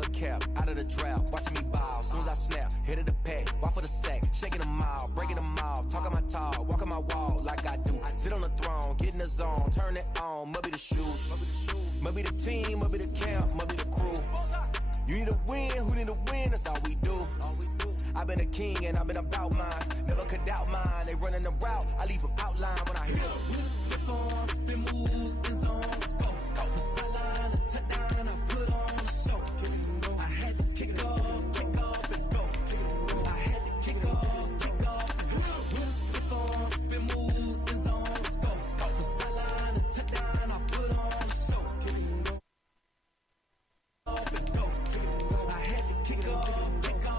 never a cap, out of the drought, watching me bow. Soon as I snap, hit of the pack, walk for the sack, shaking them out, breaking them out, talking my talk, walking my wall like I do. Sit on the throne, get in the zone, turn it on, must be the shoes, must be the team, must be the camp, must be the crew. You need a win, who need a win, that's all we do. I've been a king and I've been about mine, never could doubt mine. They running the route, I leave them outline when I hit them. We just spit on, spin move, in zone, scope, the sideline, a touchdown, I put on a show. I had to kick off and go. I had to kick off and go. We just spit on, spin move, in zone, scope, the sideline, a touchdown, I put on a show. I had to kick off and go.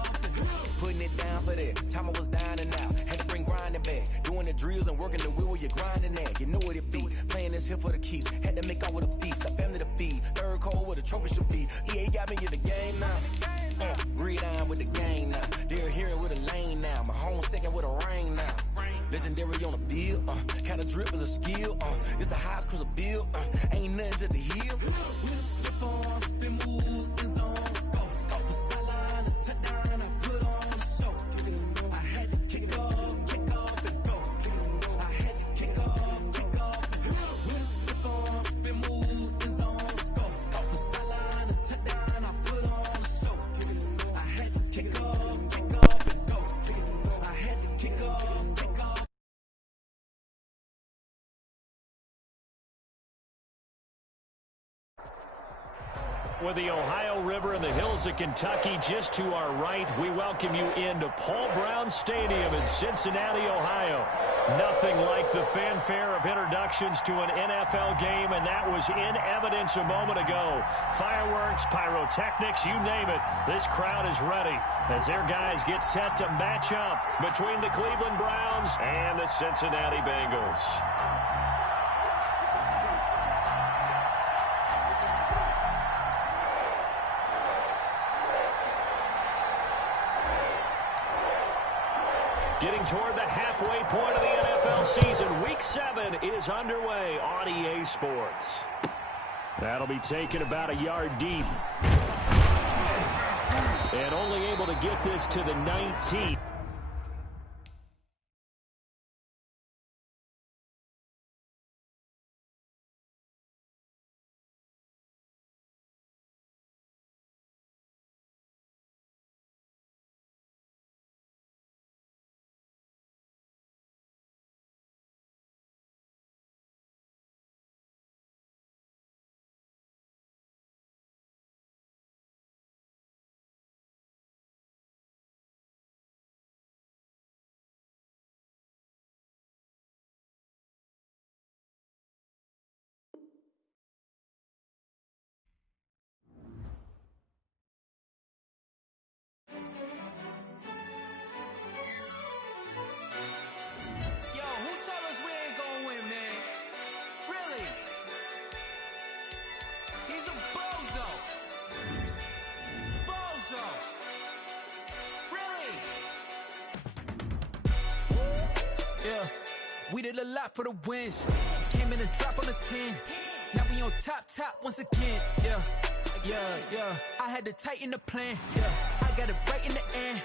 Putting it down for that. Time I was down and out. Had to bring grinding back. Doing the drills and working the wheel where you're grinding at. You know what it be. Playing this here for the keeps. Had to make out with a feast. A family to feed. Third cold where the trophy should be. EA got me in the game now. Read on with the game now. They're here with a lane now. My home second with a rain now. Legendary on the field. Kinda drip is a skill. It's the highest cruiser bill. Ain't nothing to the hill. We just slip on, spin move, in zone, scope the sideline, a touchdown, I put on a show. I had to kick off and go. I had to kick off and go. We just slip on, spin move, in zone, scope the sideline, a touchdown, I put on a show. I had to kick off and go. I had to kick off and go. With the Ohio River and the hills of Kentucky just to our right, we welcome you into Paul Brown Stadium in Cincinnati, Ohio. Nothing like the fanfare of introductions to an NFL game, and that was in evidence a moment ago. Fireworks, pyrotechnics, you name it. This crowd is ready as their guys get set to match up between the Cleveland Browns and the Cincinnati Bengals. Getting toward the halfway point of the NFL season. Week 7 is underway on EA Sports. That'll be taken about a yard deep. And only able to get this to the 19. We did a lot for the wins. Came in and drop on the 10. Now we on top once again. Yeah. I had to tighten the plan. Yeah. I got it right in the end.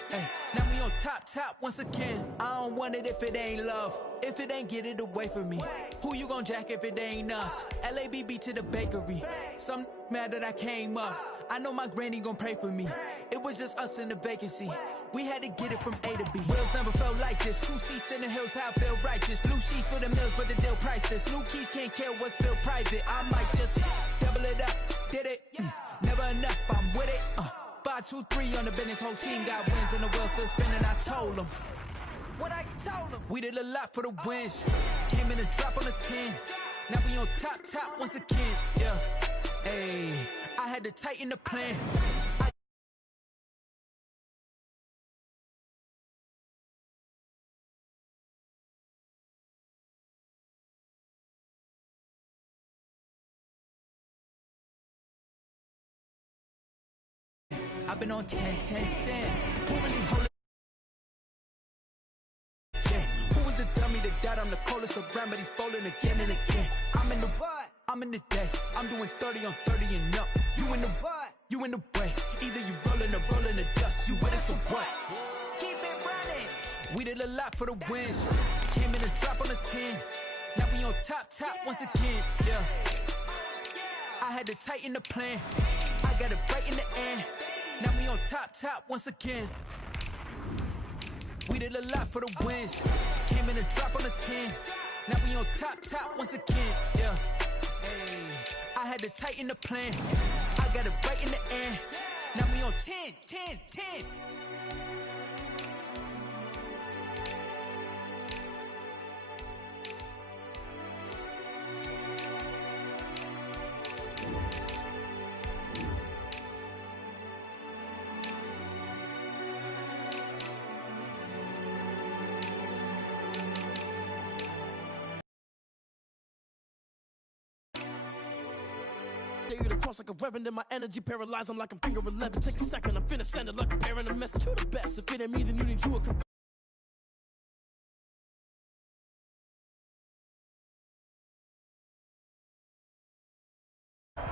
Now we on top once again. I don't want it if it ain't love. If it ain't, get it away from me. Who you gon' jack if it ain't us? LABB to the bakery. Some mad that I came up. I know my granny gon' pray for me. It was just us in the vacancy. We had to get it from A to B. Wheels never felt like this. 2 seats in the hills, how I feel righteous. Blue sheets for the mills, but the deal priceless. New keys can't kill what's still private. I might just double it up. Did it? Never enough, I'm with it. 5, 2, 3 on the business. Whole team got wins and the wheels still spinning. I told them what I told them. We did a lot for the wins. Came in and drop on the 10. Now we on top once again. Yeah. Hey, I had to tighten the plan. I've been on 10 cents. Who really hold it? Yeah. Who was the dummy that died on the coldest around, but he falling again and again? I'm in the what? I'm in the day. I'm doing 30 on 30 and up. You in the what? You in the way. Either you rolling or rolling the dust. You with it, so what? Keep it running. We did a lot for the wins. Came in a drop on the 10. Now we on top once again. Yeah. I had to tighten the plan. I got it right in the end. Now we on top once again. We did a lot for the wins. Came in a drop on the 10. Now we on top once again. Yeah. Hey. I had to tighten the plan. I got it right in the end. Now we on 10. Take it across like a reverend and my energy paralyzed. I'm like I'm finger 11. Take a second, I'm finna send it like a parent. A message to the best. If it ain't me, then you need you a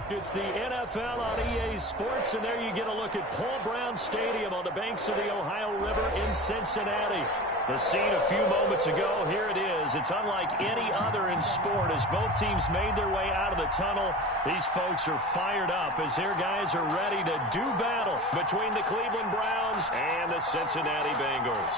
It's the NFL on EA Sports, and there you get a look at Paul Brown Stadium on the banks of the Ohio River in Cincinnati. The scene a few moments ago, here it is. It's unlike any other in sport as both teams made their way out of the tunnel. These folks are fired up as their guys are ready to do battle between the Cleveland Browns and the Cincinnati Bengals.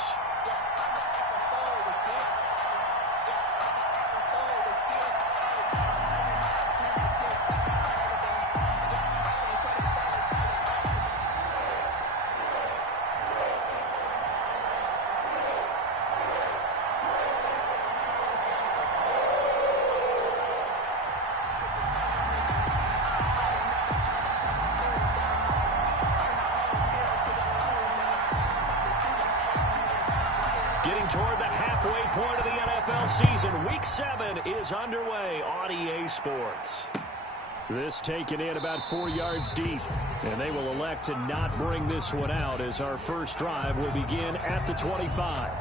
Getting toward the halfway point of the NFL season. Week 7 is underway on EA Sports. This taken in about 4 yards deep. And they will elect to not bring this one out as our first drive will begin at the 25.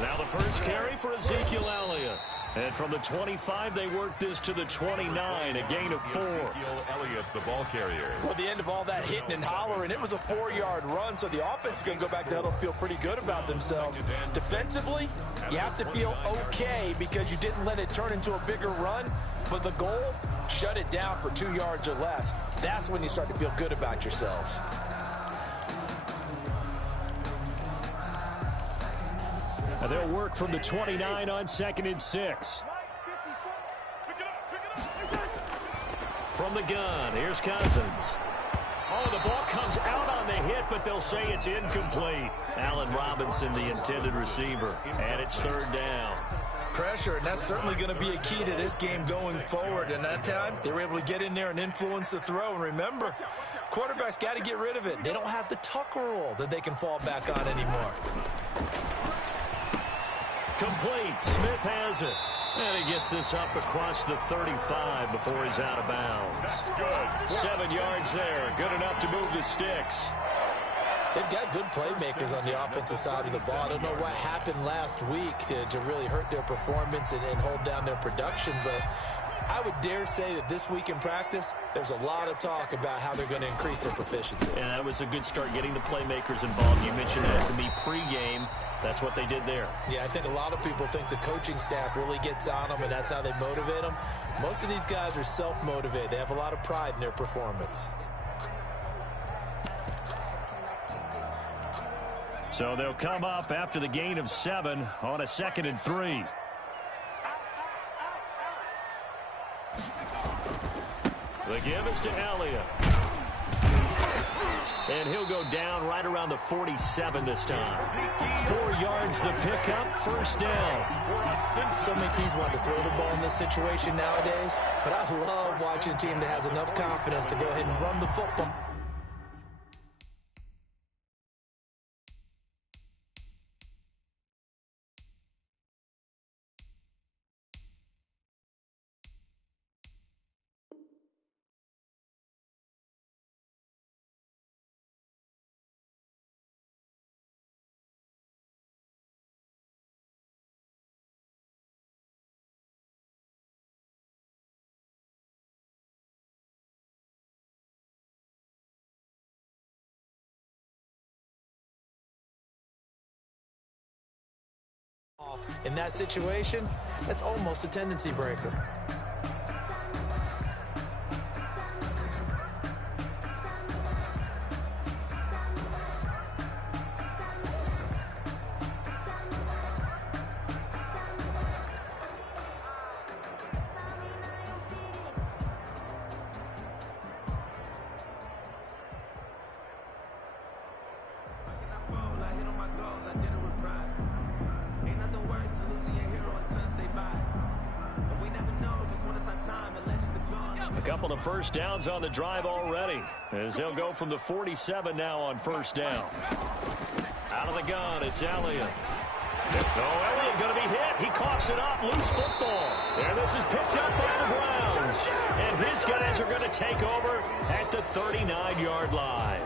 Now the first carry for Ezekiel Elliott. And from the 25, they work this to the 29, a gain of 4. Ezekiel Elliott, the ball carrier. Well, the end of all that hitting and hollering, it was a 4-yard run, so the offense is going to go back to huddle, feel pretty good about themselves. Defensively, you have to feel okay because you didn't let it turn into a bigger run, but the goal, shut it down for 2 yards or less. That's when you start to feel good about yourselves. They'll work from the 29 on 2nd and 6. From the gun, here's Cousins. Oh, the ball comes out on the hit, but they'll say it's incomplete. Allen Robinson, the intended receiver, and it's 3rd down. Pressure, and that's certainly going to be a key to this game going forward. And that time, they were able to get in there and influence the throw. And remember, quarterbacks got to get rid of it. They don't have the tuck rule that they can fall back on anymore. Complete. Smith has it. And he gets this up across the 35 before he's out of bounds. Good. 7 yards there. Good enough to move the sticks. They've got good playmakers on the offensive side of the ball. I don't know what happened last week to really hurt their performance and hold down their production, but I would dare say that this week in practice, there's a lot of talk about how they're going to increase their proficiency. And that was a good start getting the playmakers involved. You mentioned that to me pregame. That's what they did there. Yeah, I think a lot of people think the coaching staff really gets on them, and that's how they motivate them. Most of these guys are self-motivated. They have a lot of pride in their performance. So they'll come up after the gain of 7 on a 2nd and 3. The give is to Elliott. And he'll go down right around the 47 this time. 4 yards the pickup, first down. So many teams want to throw the ball in this situation nowadays, but I love watching a team that has enough confidence to go ahead and run the football. In that situation, that's almost a tendency breaker. A couple of first downs on the drive already, as they'll go from the 47 now on first down. Out of the gun, it's Elliott. Oh, Elliott going to be hit. He coughs it up. Loose football. And this is picked up by the Browns. And his guys are going to take over at the 39-yard line.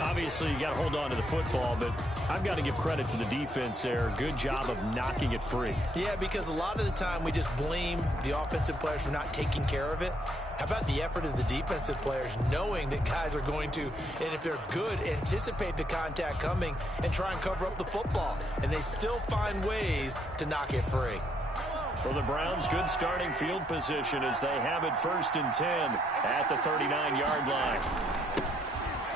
Obviously, you got to hold on to the football, but I've got to give credit to the defense there. Good job of knocking it free. Yeah, because a lot of the time we just blame the offensive players for not taking care of it. How about the effort of the defensive players knowing that guys are going to, and if they're good, anticipate the contact coming and try and cover up the football. And they still find ways to knock it free. For the Browns, good starting field position as they have it 1st and 10 at the 39-yard line.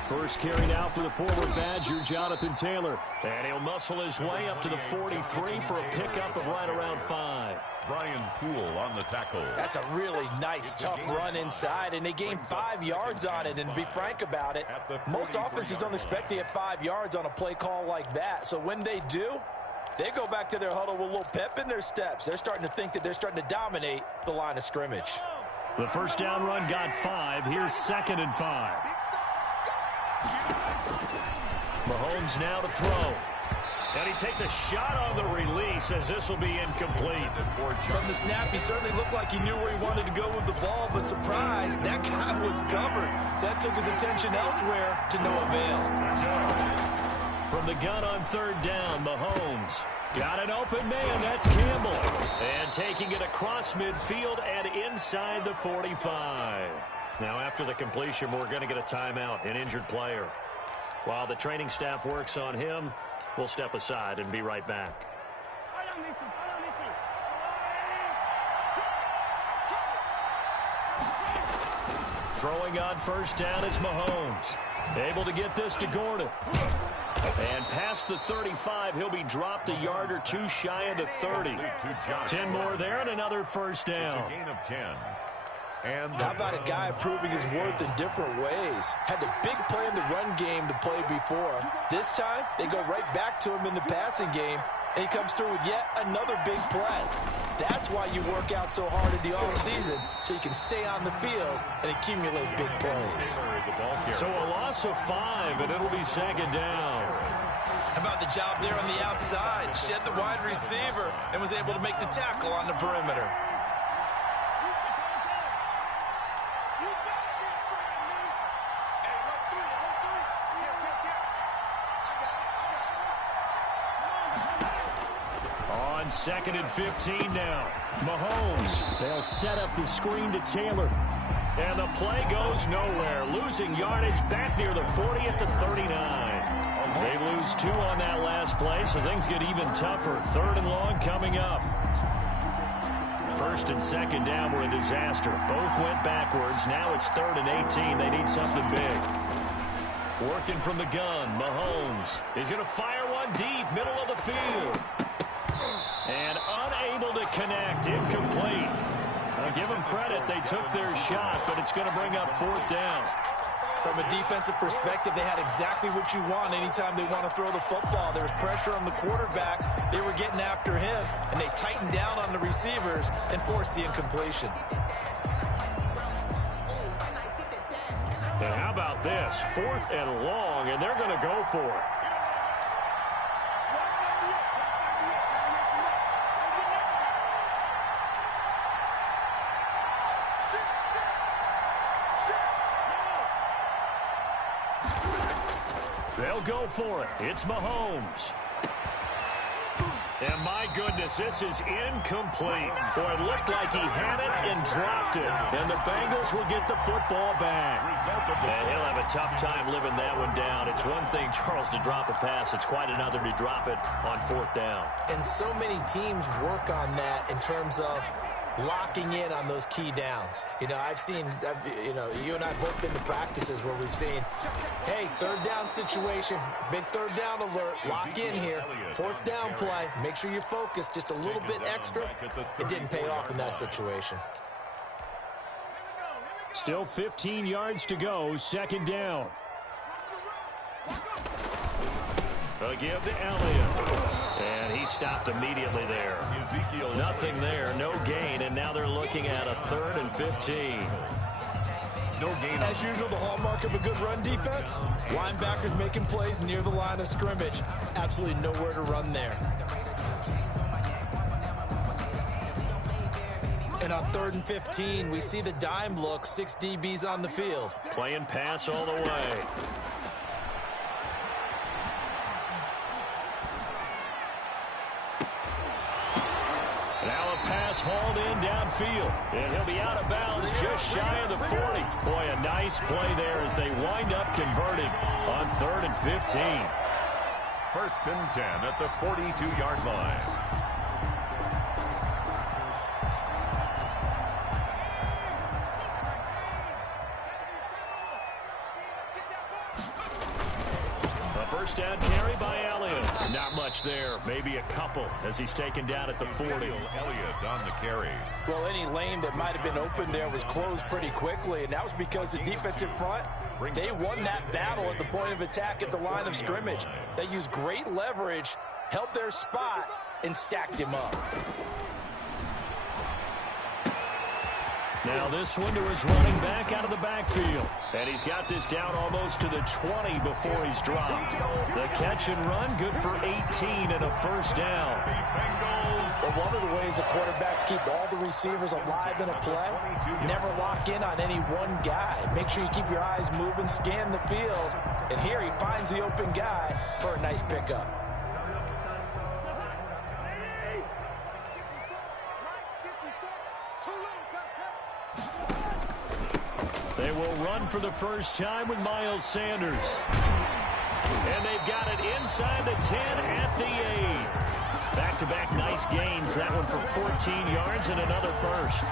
First carry now for the forward Badger, Jonathan Taylor. And he'll muscle his way up to the 43 for a pickup of right around 5. Brian Poole on the tackle. That's a really nice, tough run inside, and they gained 5 yards on it. And to be frank about it, most offenses don't expect to get 5 yards on a play call like that. So when they do, they go back to their huddle with a little pep in their steps. They're starting to think that they're starting to dominate the line of scrimmage. The first down run got 5. Here's 2nd and 5. Mahomes now to throw. And he takes a shot on the release as this will be incomplete. From the snap, he certainly looked like he knew where he wanted to go with the ball, but surprise, that guy was covered. So that took his attention elsewhere to no avail. From the gun on 3rd down, Mahomes got an open man. That's Campbell. And taking it across midfield and inside the 45. Now, after the completion, we're going to get a timeout, an injured player. While the training staff works on him, we'll step aside and be right back. Throwing on 1st down is Mahomes. Able to get this to Gordon. And past the 35, he'll be dropped a yard or 2 shy of the 30. 10 more there and another 1st down. It's a gain of 10. And how about a guy proving his worth in different ways? Had a big play in the run game to play before. This time, they go right back to him in the passing game, and he comes through with yet another big play. That's why you work out so hard in the offseason, so you can stay on the field and accumulate big plays. So a loss of 5, and it'll be 2nd down. How about the job there on the outside? Shed the wide receiver and was able to make the tackle on the perimeter. On 2nd and 15 now. Mahomes. They'll set up the screen to Taylor. And the play goes nowhere. Losing yardage back near the 40 at the 39. They lose 2 on that last play, so things get even tougher. 3rd and long coming up. 1st and 2nd down were a disaster. Both went backwards. Now it's 3rd and 18. They need something big. Working from the gun, Mahomes is going to fire one deep, middle of the field. And unable to connect, incomplete. I'll give them credit, they took their shot, but it's going to bring up 4th down. From a defensive perspective, they had exactly what you want anytime they want to throw the football. There was pressure on the quarterback. They were getting after him, and they tightened down on the receivers and forced the incompletion. And how about this? 4th and long, and they're going to go for it. They'll go for it. It's Mahomes. And my goodness, this is incomplete. Boy, it looked like he had it and dropped it. And the Bengals will get the football back. And he'll have a tough time living that one down. It's one thing, Charles, to drop a pass. It's quite another to drop it on 4th down. And so many teams work on that in terms of locking in on those key downs. You know, you and I both been to practices where we've seen, hey, 3rd down situation, big 3rd down alert, lock in here, 4th down play, make sure you focus just a little bit extra. It didn't pay off in that situation. Still 15 yards to go, 2nd down. They'll give to Elliott. And he stopped immediately there. Nothing there, no gain, and now they're looking at a 3rd and 15. No gain. As usual, the hallmark of a good run defense, linebackers making plays near the line of scrimmage. Absolutely nowhere to run there. And on 3rd and 15, we see the dime look, 6 DBs on the field. Playing pass all the way. Now a pass hauled in downfield. And he'll be out of bounds just shy of the 40. Boy, a nice play there as they wind up converting on 3rd and 15. 1st and 10 at the 42-yard line. First down carry by Elliott. Not much there. Maybe a couple as he's taken down at the 40. Elliott on the carry. Well, any lane that might have been open there was closed pretty quickly, and that was because the defensive front, they won that battle at the point of attack at the line of scrimmage. They used great leverage, held their spot, and stacked him up. Now this one to his running back out of the backfield. And he's got this down almost to the 20 before he's dropped. The catch and run, good for 18 and a 1st down. Well, one of the ways the quarterbacks keep all the receivers alive in a play, never lock in on any one guy. Make sure you keep your eyes moving, scan the field. And here he finds the open guy for a nice pickup. They will run for the first time with Miles Sanders. And they've got it inside the 10 at the 8. Back-to-back nice gains. That one for 14 yards and another 1st.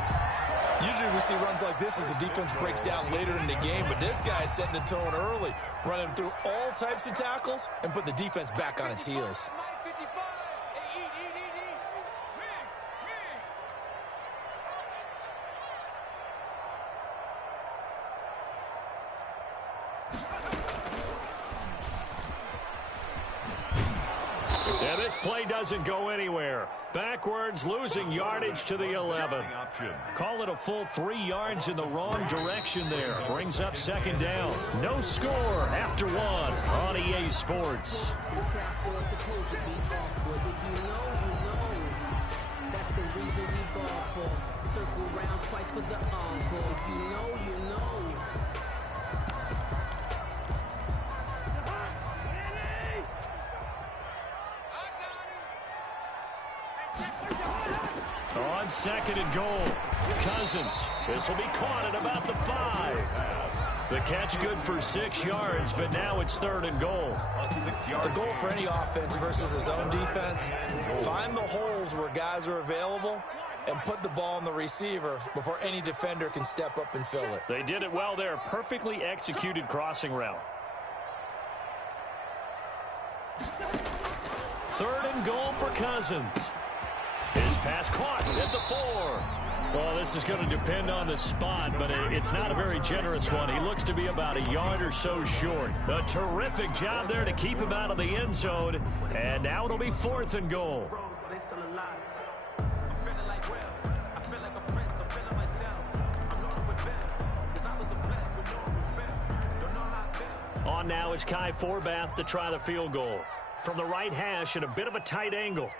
Usually we see runs like this as the defense breaks down later in the game, but this guy is setting the tone early, running through all types of tackles and put the defense back on its heels. And this play doesn't go anywhere. Backwards, losing yardage to the 11. Call it a full 3 yards in the wrong direction there. Brings up 2nd down. No score after 1 on EA Sports. On 2nd and goal, Cousins. This will be caught at about the 5. The catch good for 6 yards, but now it's 3rd and goal. The goal for any offense versus his own defense, find the holes where guys are available and put the ball on the receiver before any defender can step up and fill it. They did it well there. Perfectly executed crossing route. 3rd and goal for Cousins. His pass caught at the 4. Well, this is going to depend on the spot, but it's not a very generous one. He looks to be about a yard or so short. A terrific job there to keep him out of the end zone. And now it'll be 4th and goal. On now is Kai Forbath to try the field goal. From the right hash at a bit of a tight angle.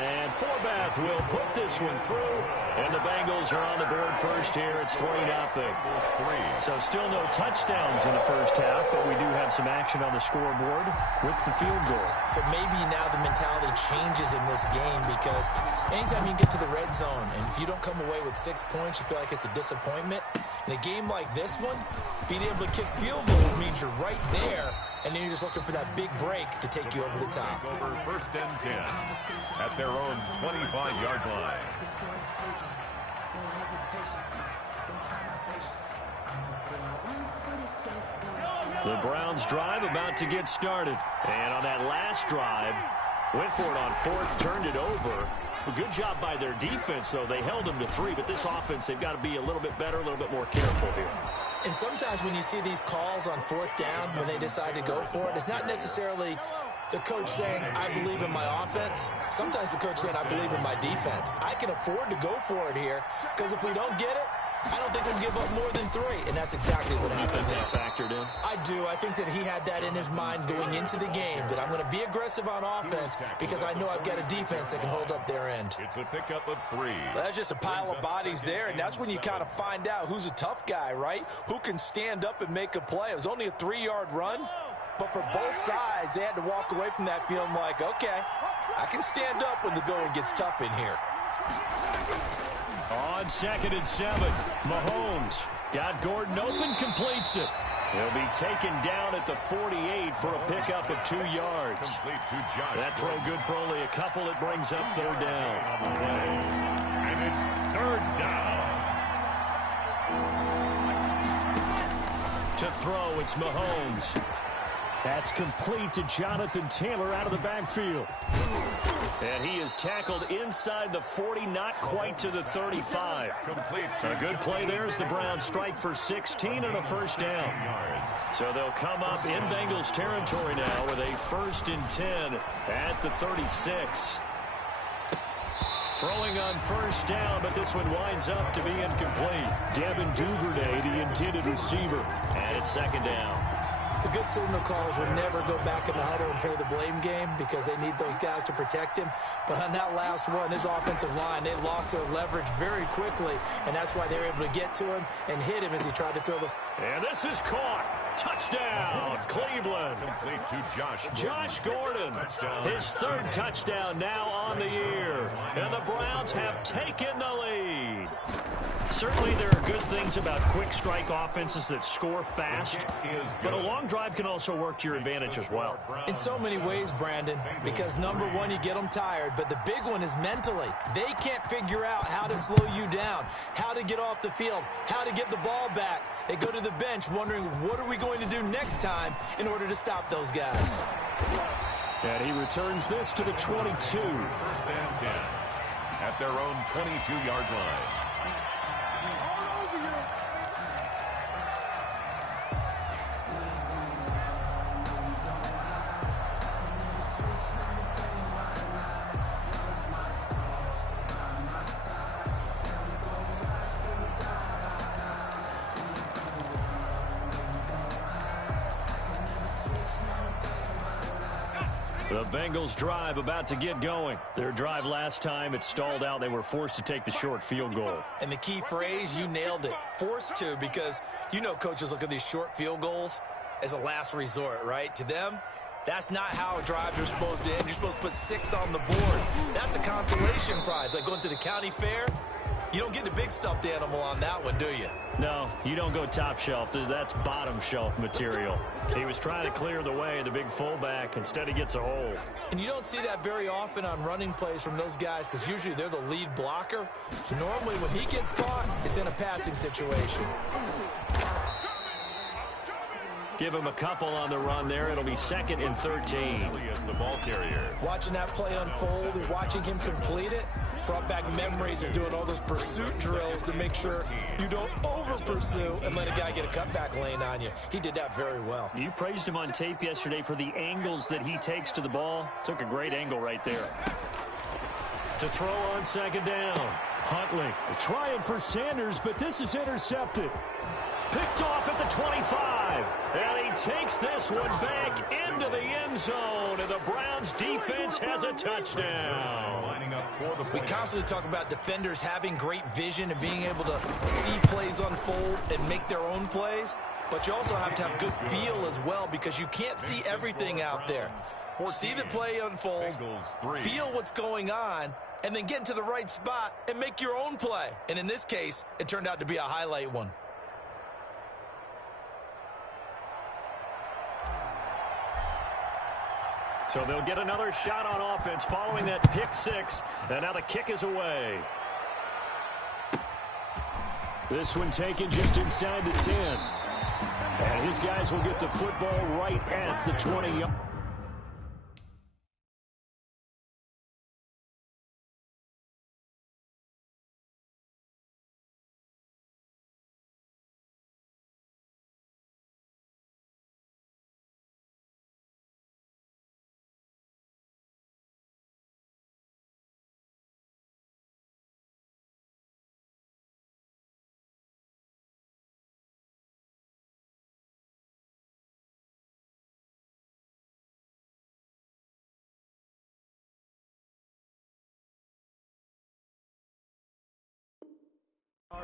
And Forbath will put this one through. And the Bengals are on the board first here. It's 3-0. So still no touchdowns in the first half, but we do have some action on the scoreboard with the field goal. So maybe now the mentality changes in this game because anytime you get to the red zone and if you don't come away with 6 points, you feel like it's a disappointment. In a game like this one, being able to kick field goals means you're right there, and then you're just looking for that big break to take you over the top. Over 1st and 10 at their own 25-yard line. The Browns drive about to get started. And on that last drive, went for it on 4th, turned it over. A good job by their defense, though. They held them to 3, but this offense, they've got to be a little bit better, a little bit more careful here. And sometimes when you see these calls on 4th down, when they decide to go for it, it's not necessarily the coach saying, I believe in my offense. Sometimes the coach saying, I believe in my defense. I can afford to go for it here because if we don't get it, I don't think we'll give up more than 3, and that's exactly what happened there. Factored in? I do. I think that he had that in his mind going into the game, that I'm going to be aggressive on offense because I know I've got a defense that can hold up their end. It's a pickup of 3. Well, that's just a pile of bodies there, and that's when you kind of find out who's a tough guy, right? Who can stand up and make a play. It was only a 3-yard run, but for both sides, they had to walk away from that feeling like, okay, I can stand up when the going gets tough in here. On 2nd and 7, Mahomes got Gordon open, completes it. He'll be taken down at the 48 for a pickup of 2 yards. That throw good for only a couple. It brings up 3rd down. And it's 3rd down. To throw, it's Mahomes. That's complete to Jonathan Taylor out of the backfield. And he is tackled inside the 40, not quite to the 35. A good play there as the Browns strike for 16 and a 1st down. So they'll come up in Bengals territory now with a 1st and 10 at the 36. Throwing on 1st down, but this one winds up to be incomplete. Devin Duvernay, the intended receiver, and it's 2nd down. The good signal callers would never go back in the huddle and play the blame game because they need those guys to protect him. But on that last one, his offensive line, they lost their leverage very quickly, and that's why they were able to get to him and hit him as he tried to throw the... And this is caught. Touchdown, Cleveland. Complete to Josh Gordon. His 3rd touchdown now on the year. And the Browns have taken the lead. Certainly there are good things about quick strike offenses that score fast, but a long drive can also work to your advantage as well. In so many ways, Brandon, because number one, you get them tired, but the big one is mentally. They can't figure out how to slow you down, how to get off the field, how to get the ball back. They go to the bench wondering, what are we going to do next time in order to stop those guys? And he returns this to the 22. 1st and 10 at their own 22-yard line. The Bengals drive about to get going. Their drive last time, it stalled out. They were forced to take the short field goal. And the key phrase, you nailed it. Forced to, because you know coaches look at these short field goals as a last resort, right? To them, that's not how drives are supposed to end. You're supposed to put 6 on the board. That's a consolation prize, like going to the county fair. You don't get the big stuffed animal on that one, do you? No, you don't go top shelf. That's bottom shelf material. He was trying to clear the way, the big fullback. Instead, he gets a hole. And you don't see that very often on running plays from those guys because usually they're the lead blocker. Normally, when he gets caught, it's in a passing situation. Give him a couple on the run there. It'll be 2nd and 13. The ball carrier. Watching that play unfold and watching him complete it, Brought back memories of doing all those pursuit drills to make sure you don't over-pursue and let a guy get a cutback lane on you. He did that very well. You praised him on tape yesterday for the angles that he takes to the ball. Took a great angle right there. To throw on second down. Huntley trying for Sanders, but this is intercepted. Picked off at the 25. And he takes this one back into the end zone. And the Browns defense has a touchdown. We constantly talk about defenders having great vision and being able to see plays unfold and make their own plays. But you also have to have good feel as well, because you can't see everything out there. See the play unfold, feel what's going on, and then get into the right spot and make your own play. And in this case, it turned out to be a highlight one. So they'll get another shot on offense following that pick six. And now the kick is away. This one taken just inside the 10. And his guys will get the football right at the 20.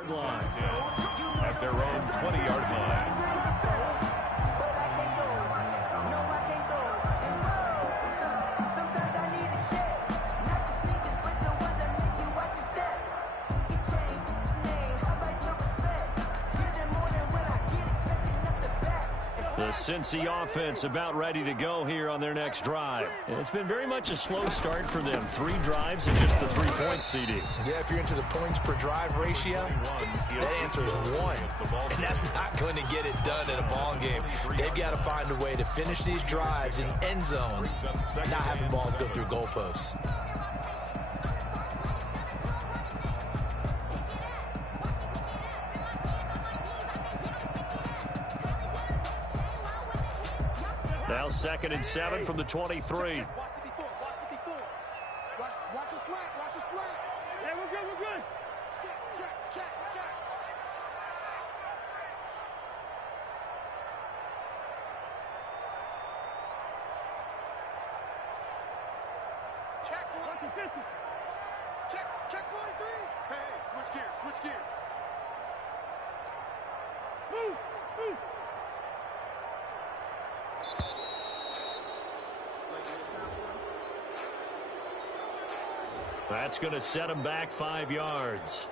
Line at their own 20-yard line. The Cincy offense about ready to go here on their next drive. And it's been very much a slow start for them. 3 drives and just the 3 points, CD. Yeah, if you're into the points per drive ratio, that answer is 1. And that's not going to get it done in a ball game. They've got to find a way to finish these drives in end zones, not having balls go through goalposts. Now 2nd and 7 from the 23. Watch the slant, watch the slant. Hey, we're good. Check. Check 43. Hey, switch gears. Move. That's going to set him back 5 yards.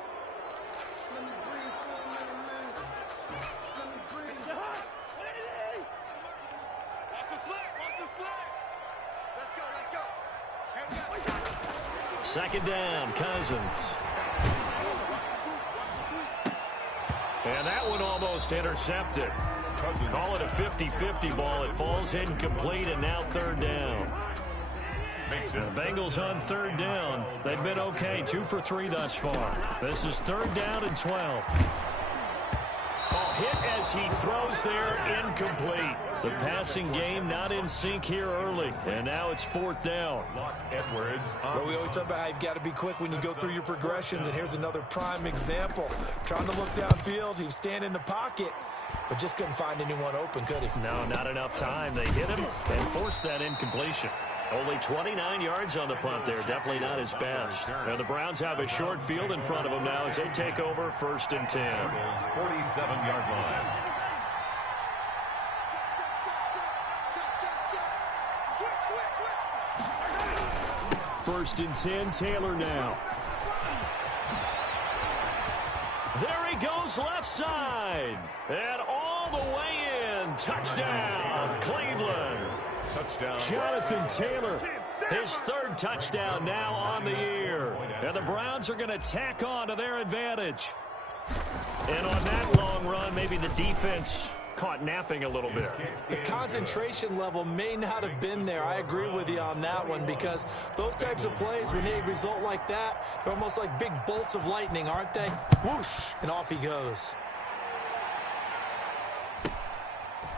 Second down, Cousins. And that one almost intercepted. Call it a 50-50 ball. It falls incomplete, and now 3rd down. The Bengals on 3rd down. They've been okay, 2 for 3 thus far. This is 3rd down and 12. Hit as he throws there, incomplete. The passing game not in sync here early, and now it's 4th down. Edwards. Well, we always talk about how you've got to be quick when you go through your progressions, and here's another prime example. Trying to look downfield, he was standing in the pocket, but just couldn't find anyone open, could he? No, not enough time. They hit him and forced that incompletion. Only 29 yards on the punt there. Definitely not his best. Now the Browns have a short field in front of them now as they take over 1st and 10. 47-yard line. First and 10, Taylor now. There he goes left side. And all the way in. Touchdown, Cleveland. Touchdown. Jonathan Taylor, his 3rd touchdown now on the year. And the Browns are going to tack on to their advantage. And on that long run, maybe the defense caught napping a little bit. The concentration level may not have been there. I agree with you on that one, because those types of plays, when they result like that, they're almost like big bolts of lightning, aren't they? Whoosh, and off he goes.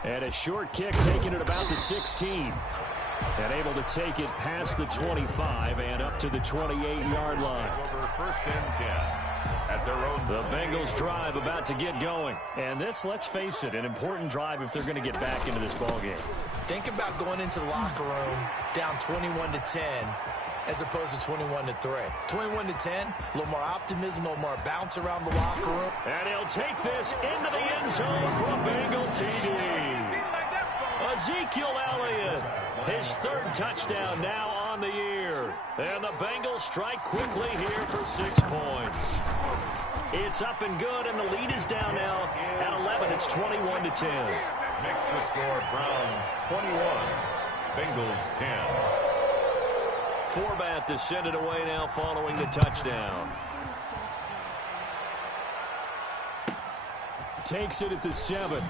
And a short kick taking it about the 16. And able to take it past the 25 and up to the 28-yard line. Over first and 10 at their own. The Bengals drive about to get going. And this, let's face it, an important drive if they're going to get back into this ballgame. Think about going into the locker room down 21-10 as opposed to 21-3. 21-10, a little more optimism, a little more bounce around the locker room. And he'll take this into the end zone for a Bengal TD. Ezekiel Elliott, his third touchdown now on the year. And the Bengals strike quickly here for 6 points. It's up and good, and the lead is down now at 11. It's 21-10. Makes the score Browns 21, Bengals 10. Forbat to send it away now following the touchdown. Takes it at the 7.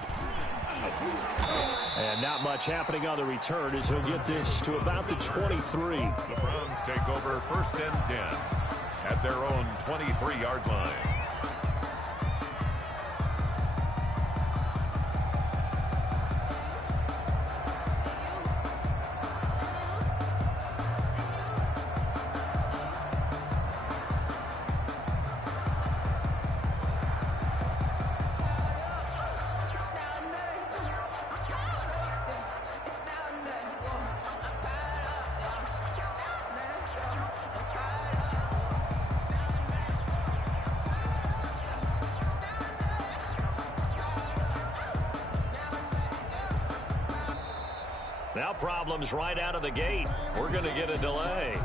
And not much happening on the return as he'll get this to about the 23. The Browns take over first and 10 at their own 23-yard line. Now problems right out of the gate. We're going to get a delay.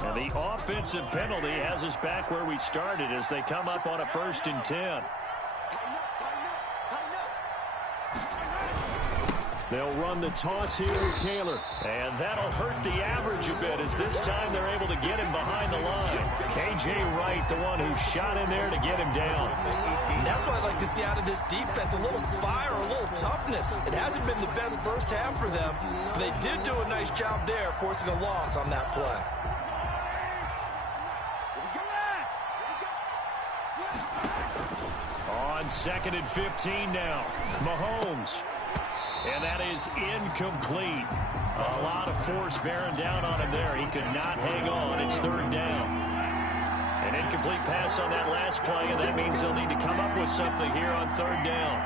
And the offensive penalty has us back where we started as they come up on a 1st and 10. They'll run the toss here with Taylor. And that'll hurt the average a bit as this time they're able to get him behind the line. K.J. Wright, the one who shot in there to get him down. That's what I'd like to see out of this defense, a little fire, a little toughness. It hasn't been the best first half for them, but they did do a nice job there, forcing a loss on that play. On 2nd and 15 now. Mahomes. And that is incomplete. A lot of force bearing down on him there. He could not hang on. It's 3rd down. An incomplete pass on that last play, and that means they'll need to come up with something here on 3rd down.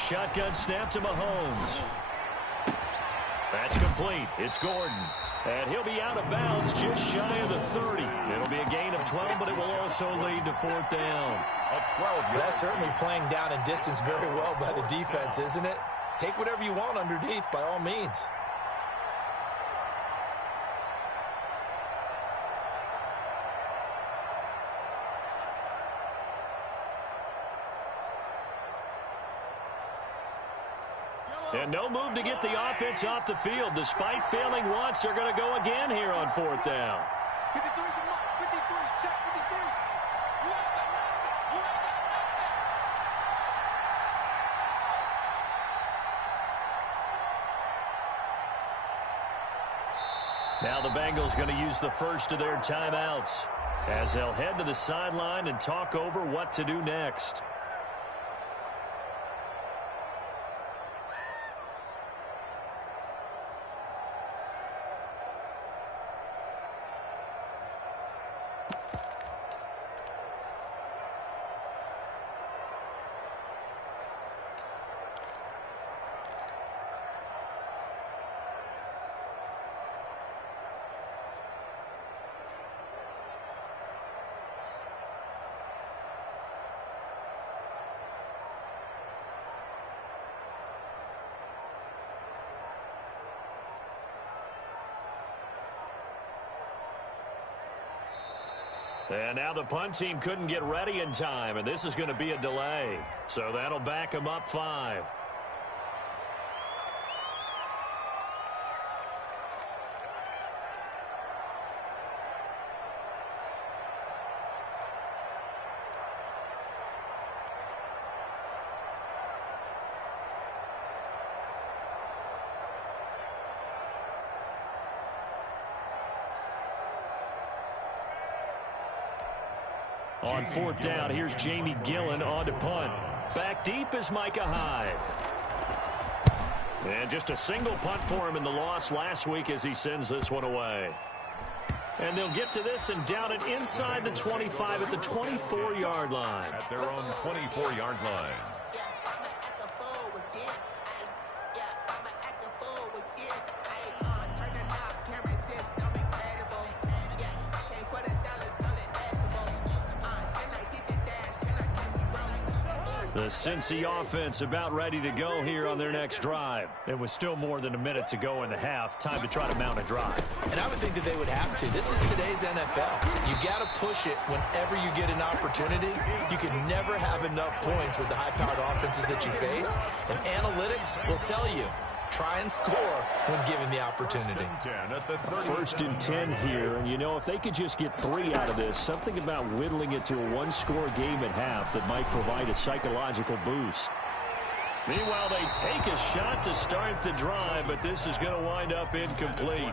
Shotgun snap to Mahomes. That's complete. It's Gordon. And he'll be out of bounds just shy of the 30. It'll be a gain of 12, but it will also lead to 4th down. A 12. That's certainly playing down in distance very well by the defense, isn't it? Take whatever you want underneath, by all means. And no move to get the offense off the field. Despite failing once, they're going to go again here on 4th down. 53 is the mark. 53. Check 53. You ain't got nothing. You ain't got nothing. Now the Bengals going to use the first of their timeouts as they'll head to the sideline and talk over what to do next. And now the punt team couldn't get ready in time, and this is going to be a delay. So that'll back them up 5. On 4th down, here's Jamie Gillen on to punt. Back deep is Micah Hyde. And just a single punt for him in the loss last week as he sends this one away. And they'll get to this and down it inside the 25 at the 24-yard line. At their own 24-yard line. The Cincy offense about ready to go here on their next drive. It was still more than a minute to go in the half. Time to try to mount a drive. And I would think that they would have to. This is today's NFL. You got to push it whenever you get an opportunity. You can never have enough points with the high-powered offenses that you face. And analytics will tell you, try and score when given the opportunity. 1st and 10 here, and you know, if they could just get 3 out of this, something about whittling it to a 1-score game at half that might provide a psychological boost. Meanwhile, they take a shot to start the drive, but this is going to wind up incomplete.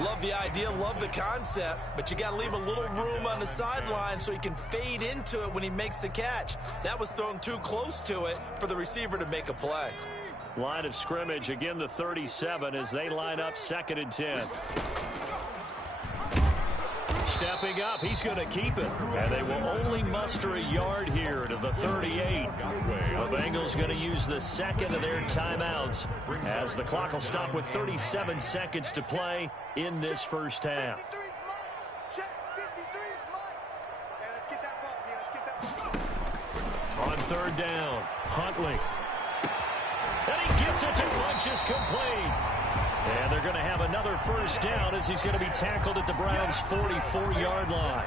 Love the idea, love the concept, but you got to leave a little room on the sideline so he can fade into it when he makes the catch. That was thrown too close to it for the receiver to make a play. Line of scrimmage, again the 37 as they line up 2nd and 10. Stepping up, he's going to keep it. And they will only muster a yard here to the 38. The Bengals going to use the 2nd of their timeouts as the clock will stop with 37 seconds to play in this first half. On 3rd down, Huntley. And he gets it to Funchess complete. And they're going to have another 1st down as he's going to be tackled at the Browns' 44-yard line.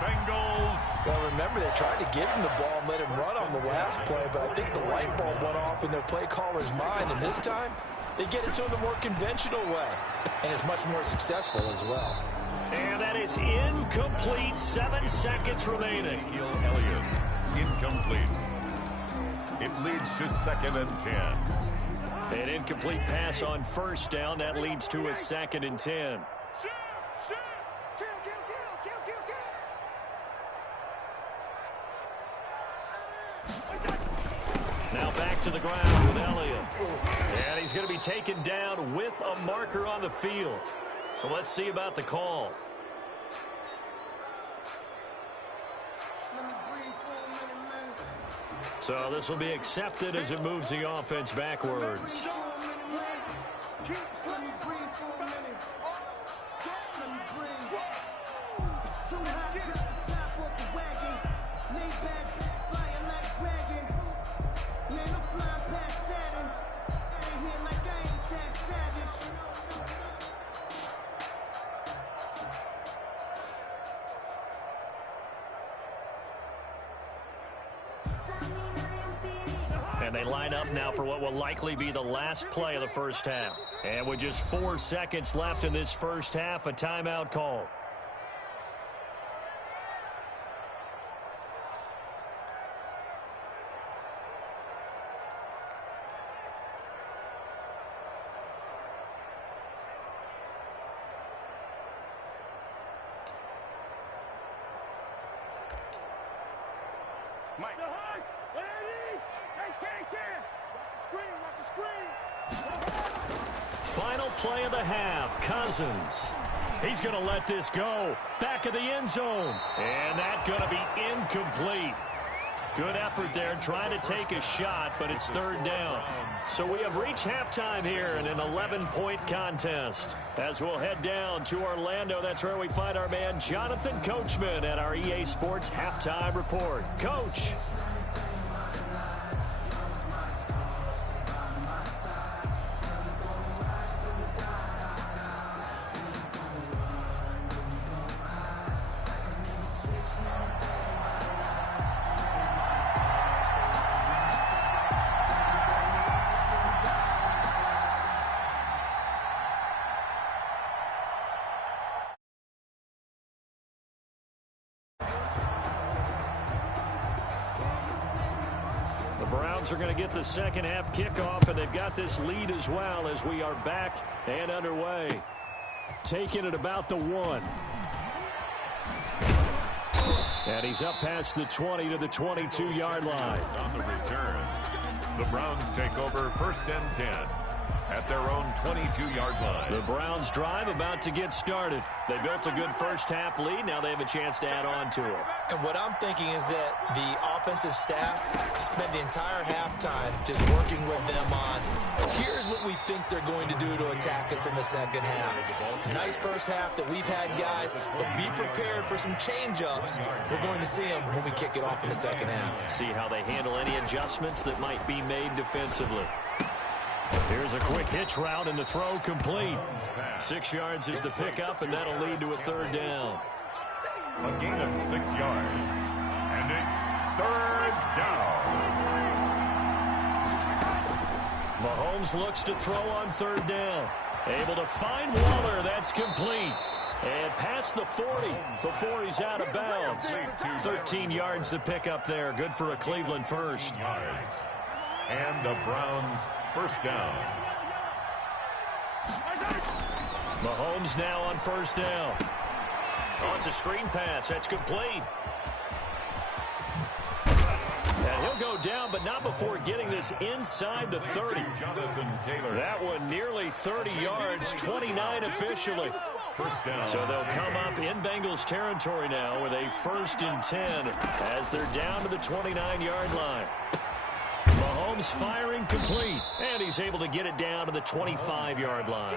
Bengals. Well, remember, they tried to give him the ball and let him run on the last play, but I think the light bulb went off in their play caller's mind, and this time they get it to him the more conventional way, and it's much more successful as well. And that is incomplete. 7 seconds remaining. Elliott, incomplete. It leads to 2nd and 10. An incomplete pass on 1st down. That leads to a 2nd and 10. Now back to the ground with Elliott. And he's going to be taken down with a marker on the field. So let's see about the call. So this will be accepted as it moves the offense backwards. And they line up now for what will likely be the last play of the first half. And with just 4 seconds left in this first half, a timeout call. Mike. Final play of the half, Cousins. He's going to let this go. Back of the end zone. And that's going to be incomplete. Good effort there trying to take a shot, but it's 3rd down. So we have reached halftime here in an 11-point contest. As we'll head down to Orlando, that's where we find our man Jonathan Coachman at our EA Sports Halftime Report. Coach. Browns are going to get the second half kickoff, and they've got this lead as well as we are back and underway. Taking it about the 1. And he's up past the 20 to the 22-yard line. On the return, the Browns take over 1st and 10 at their own 22-yard line. The Browns drive about to get started. They built a good first half lead. Now they have a chance to add on to it. And what I'm thinking is that the offensive staff spent the entire halftime just working with them on, here's what we think they're going to do to attack us in the second half. Nice first half that we've had, guys, but be prepared for some change-ups. We're going to see them when we kick it off in the second half. See how they handle any adjustments that might be made defensively. Here's a quick hitch route, and the throw complete. 6 yards is the pickup, and that'll lead to a 3rd down. A gain of 6 yards, and it's 3rd down. Mahomes looks to throw on 3rd down. Able to find Waller. That's complete. And past the 40 before he's out of bounds. 13 yards to pick up there. Good for a Cleveland first. Yards. And the Browns 1st down. Mahomes now on 1st down. Oh, it's a screen pass. That's complete. And he'll go down, but not before getting this inside the 30. That one nearly 30 yards, 29 officially. 1st down. So they'll come up in Bengals territory now with a 1st and 10 as they're down to the 29-yard line. Mahomes firing complete, and he's able to get it down to the 25-yard line.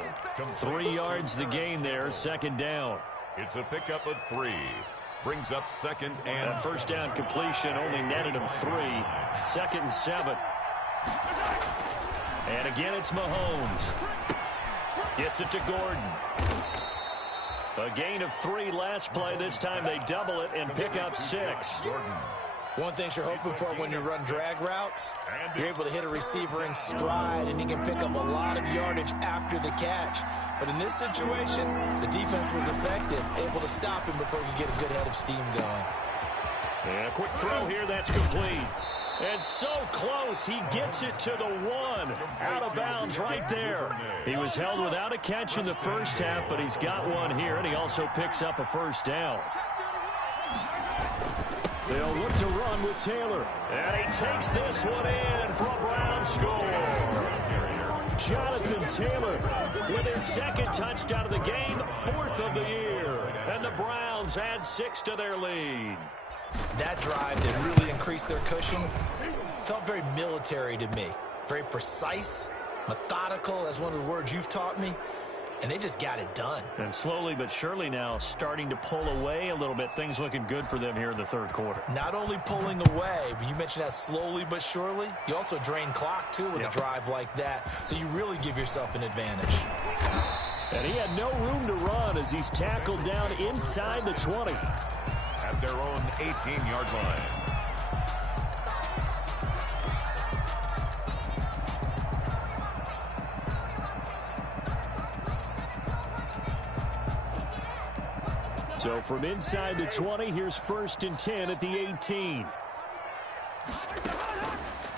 3 yards the gain there, 2nd down. It's a pickup of 3. Brings up 2nd and that 1st down completion only netted him 3. 2nd and 7. And again, it's Mahomes. Gets it to Gordon. A gain of 3 last play. This time they double it and pick up 6. Gordon. One thing you're hoping for when you run drag routes, you're able to hit a receiver in stride, and he can pick up a lot of yardage after the catch. But in this situation, the defense was effective, able to stop him before he could get a good head of steam going. And a quick throw here, that's complete. And so close, he gets it to the 1. Out of bounds right there. He was held without a catch in the first half, but he's got one here, and he also picks up a 1st down. They'll look to run with Taylor. And he takes this one in for a Brown score. Jonathan Taylor with his 2nd touchdown of the game, 4th of the year. And the Browns add 6 to their lead. That drive that really increased their cushion felt very military to me. Very precise, methodical, as one of the words you've taught me. And they just got it done. And slowly but surely now starting to pull away a little bit. Things looking good for them here in the 3rd quarter. Not only pulling away, but you mentioned that slowly but surely. You also drain clock, too, with a drive like that. So you really give yourself an advantage. And he had no room to run as he's tackled down inside the 20. At their own 18-yard line. So from inside the 20, here's 1st and 10 at the 18.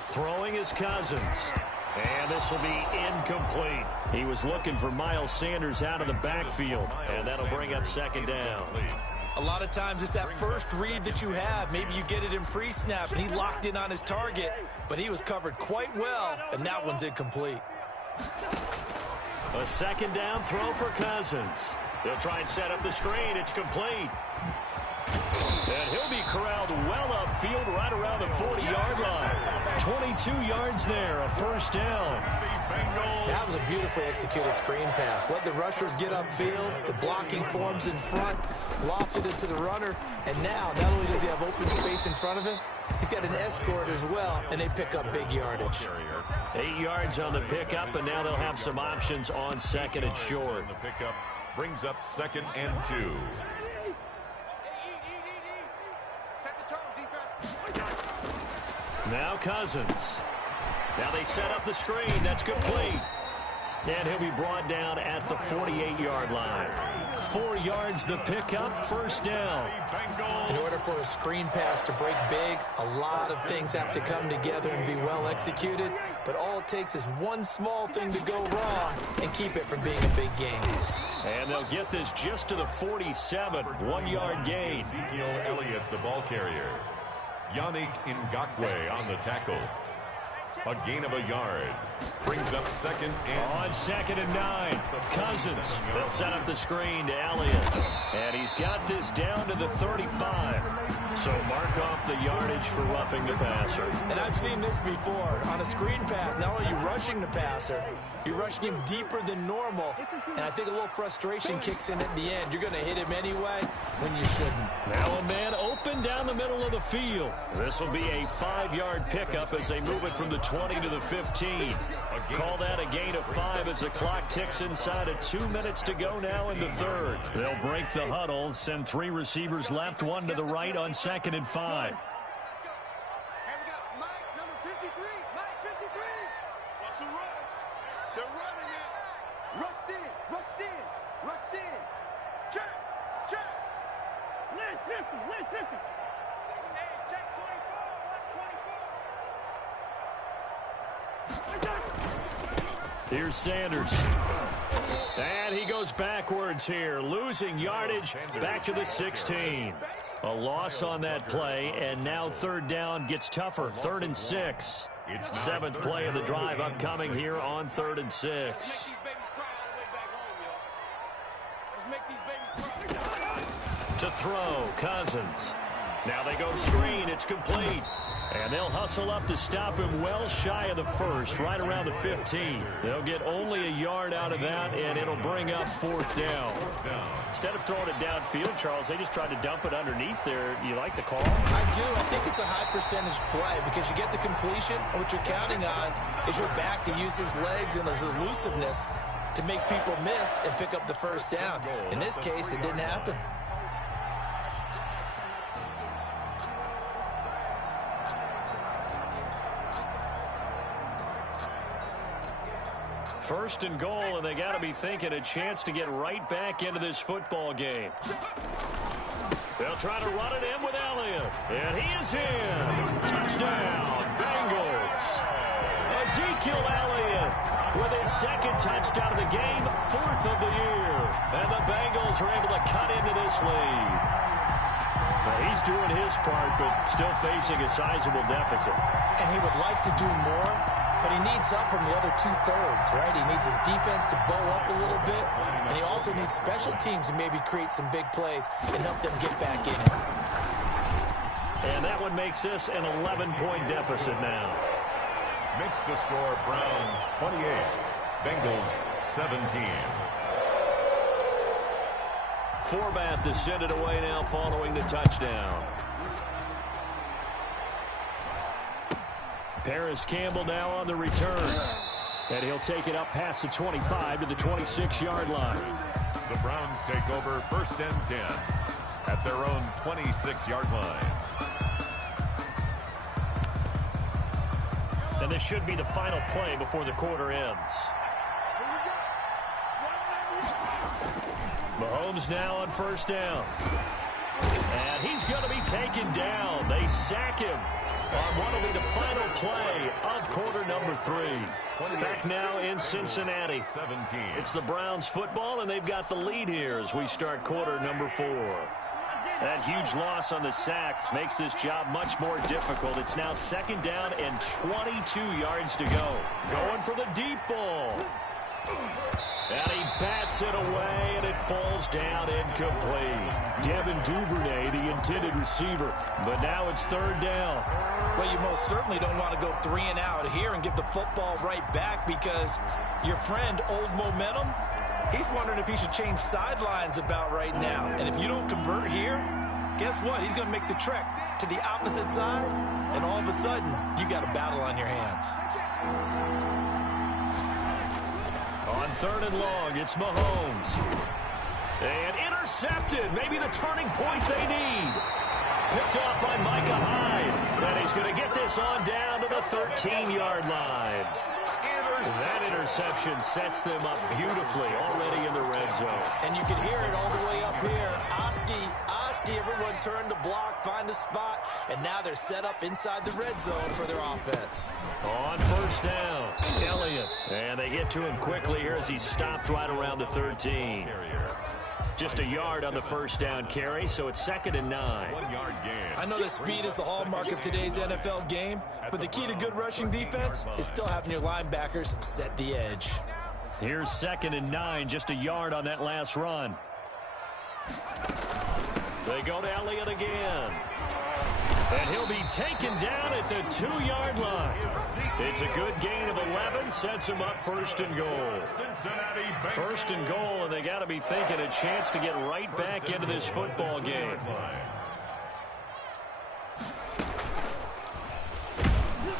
Throwing is Cousins. And this will be incomplete. He was looking for Miles Sanders out of the backfield. And that'll bring up 2nd down. A lot of times it's that first read that you have. Maybe you get it in pre-snap, and he locked in on his target. But he was covered quite well, and that one's incomplete. A 2nd down throw for Cousins. They'll try and set up the screen. It's complete. And he'll be corralled well upfield right around the 40-yard line. 22 yards there, a 1st down. That was a beautifully executed screen pass. Let the rushers get upfield. The blocking forms in front. Lofted it to the runner. And now, not only does he have open space in front of him, he's got an escort as well, and they pick up big yardage. 8 yards on the pickup, and now they'll have some options on 2nd and short. The pickup brings up 2nd and 2. Now Cousins. Now they set up the screen. That's complete. And he'll be brought down at the 48-yard line. 4 yards the pickup, first down. In order for a screen pass to break big, a lot of things have to come together and be well executed, but all it takes is one small thing to go wrong and keep it from being a big game. And they'll get this just to the 47, 1-yard gain. Ezekiel Elliott, the ball carrier. Yannick Ngakoue on the tackle. A gain of a yard. Brings up second and... On 2nd and 9, Cousins. They'll set up the screen to Elliott. And he's got this down to the 35. So mark off the yardage for roughing the passer. And I've seen this before. On a screen pass, not only are you rushing the passer, you're rushing him deeper than normal. And I think a little frustration kicks in at the end. You're going to hit him anyway when you shouldn't. Now a man open down the middle of the field. This will be a 5-yard pickup as they move it from the 20 to the 15. Call that a gain of 5 as the clock ticks inside of 2 minutes to go now in the third. They'll break the huddle, send 3 receivers left, 1 to the right on 2nd and 5. And we got Mike, number 53. Mike, 53. What's the run? They're running it. Rush in, rush in, rush in. Check, check. Lynn 50, Lynn 50. Hey, check 24. Watch 24. Here's Sanders. And he goes backwards here, losing yardage back to the 16. A loss on that play, and now 3rd down gets tougher, 3rd and 6. 7th play of the drive upcoming here on 3rd and 6. To throw, Cousins. Now they go screen, it's complete. And they'll hustle up to stop him well shy of the first, right around the 15. They'll get only a yard out of that, and it'll bring up 4th down. Instead of throwing it downfield, Charles, they just tried to dump it underneath there. You like the call? I do. I think it's a high percentage play because you get the completion. What you're counting on is your back to use his legs and his elusiveness to make people miss and pick up the first down. In this case, it didn't happen. First and goal, and they got to be thinking a chance to get right back into this football game. They'll try to run it in with Elliott, and he is in. Touchdown, Bengals. Ezekiel Elliott with his 2nd touchdown of the game, 4th of the year. And the Bengals are able to cut into this lead. Now, he's doing his part, but still facing a sizable deficit. And he would like to do more, but he needs help from the other 2/3, right? He needs his defense to bow up a little bit, and he also needs special teams to maybe create some big plays and help them get back in it. And that one makes this an 11-point deficit now. Makes the score Browns 28, Bengals 17. Forbath to send it away now following the touchdown. Paris Campbell now on the return. And he'll take it up past the 25 to the 26-yard line. The Browns take over 1st and 10 at their own 26-yard line. And this should be the final play before the quarter ends. Mahomes now on 1st down. And he's going to be taken down. They sack him on what will be the final play of quarter number 3. Back now in Cincinnati. 17. It's the Browns football, and they've got the lead here as we start quarter number 4. That huge loss on the sack makes this job much more difficult. It's now 2nd down and 22 yards to go. Going for the deep ball. And he bats it away, and it falls down incomplete. Devin Duvernay, the intended receiver. But now it's 3rd down. Well, you most certainly don't want to go 3 and out here and give the football right back because your friend, Old Momentum, he's wondering if he should change sidelines about right now. And if you don't convert here, guess what? He's going to make the trek to the opposite side, and all of a sudden, you got a battle on your hands. On 3rd and long, it's Mahomes. And intercepted. Maybe the turning point they need. Picked off by Micah Hyde. And he's going to get this on down to the 13-yard line. That interception sets them up beautifully already in the red zone. And you can hear it all the way up here. Oski, everyone turned to block, find a spot, and now they're set up inside the red zone for their offense. On first down, Elliott. And they get to him quickly here as he stopped right around the 13. Just a yard on the first down carry, so it's 2nd and 9. 1 yard gain. I know that speed is the hallmark of today's NFL game, but the key to good rushing defense is still having your linebackers set the edge. Here's 2nd and 9, just a yard on that last run. They go to Elliott again. And he'll be taken down at the 2-yard line. It's a good gain of 11, sets him up 1st and goal. 1st and goal, and they got to be thinking a chance to get right back into this football game.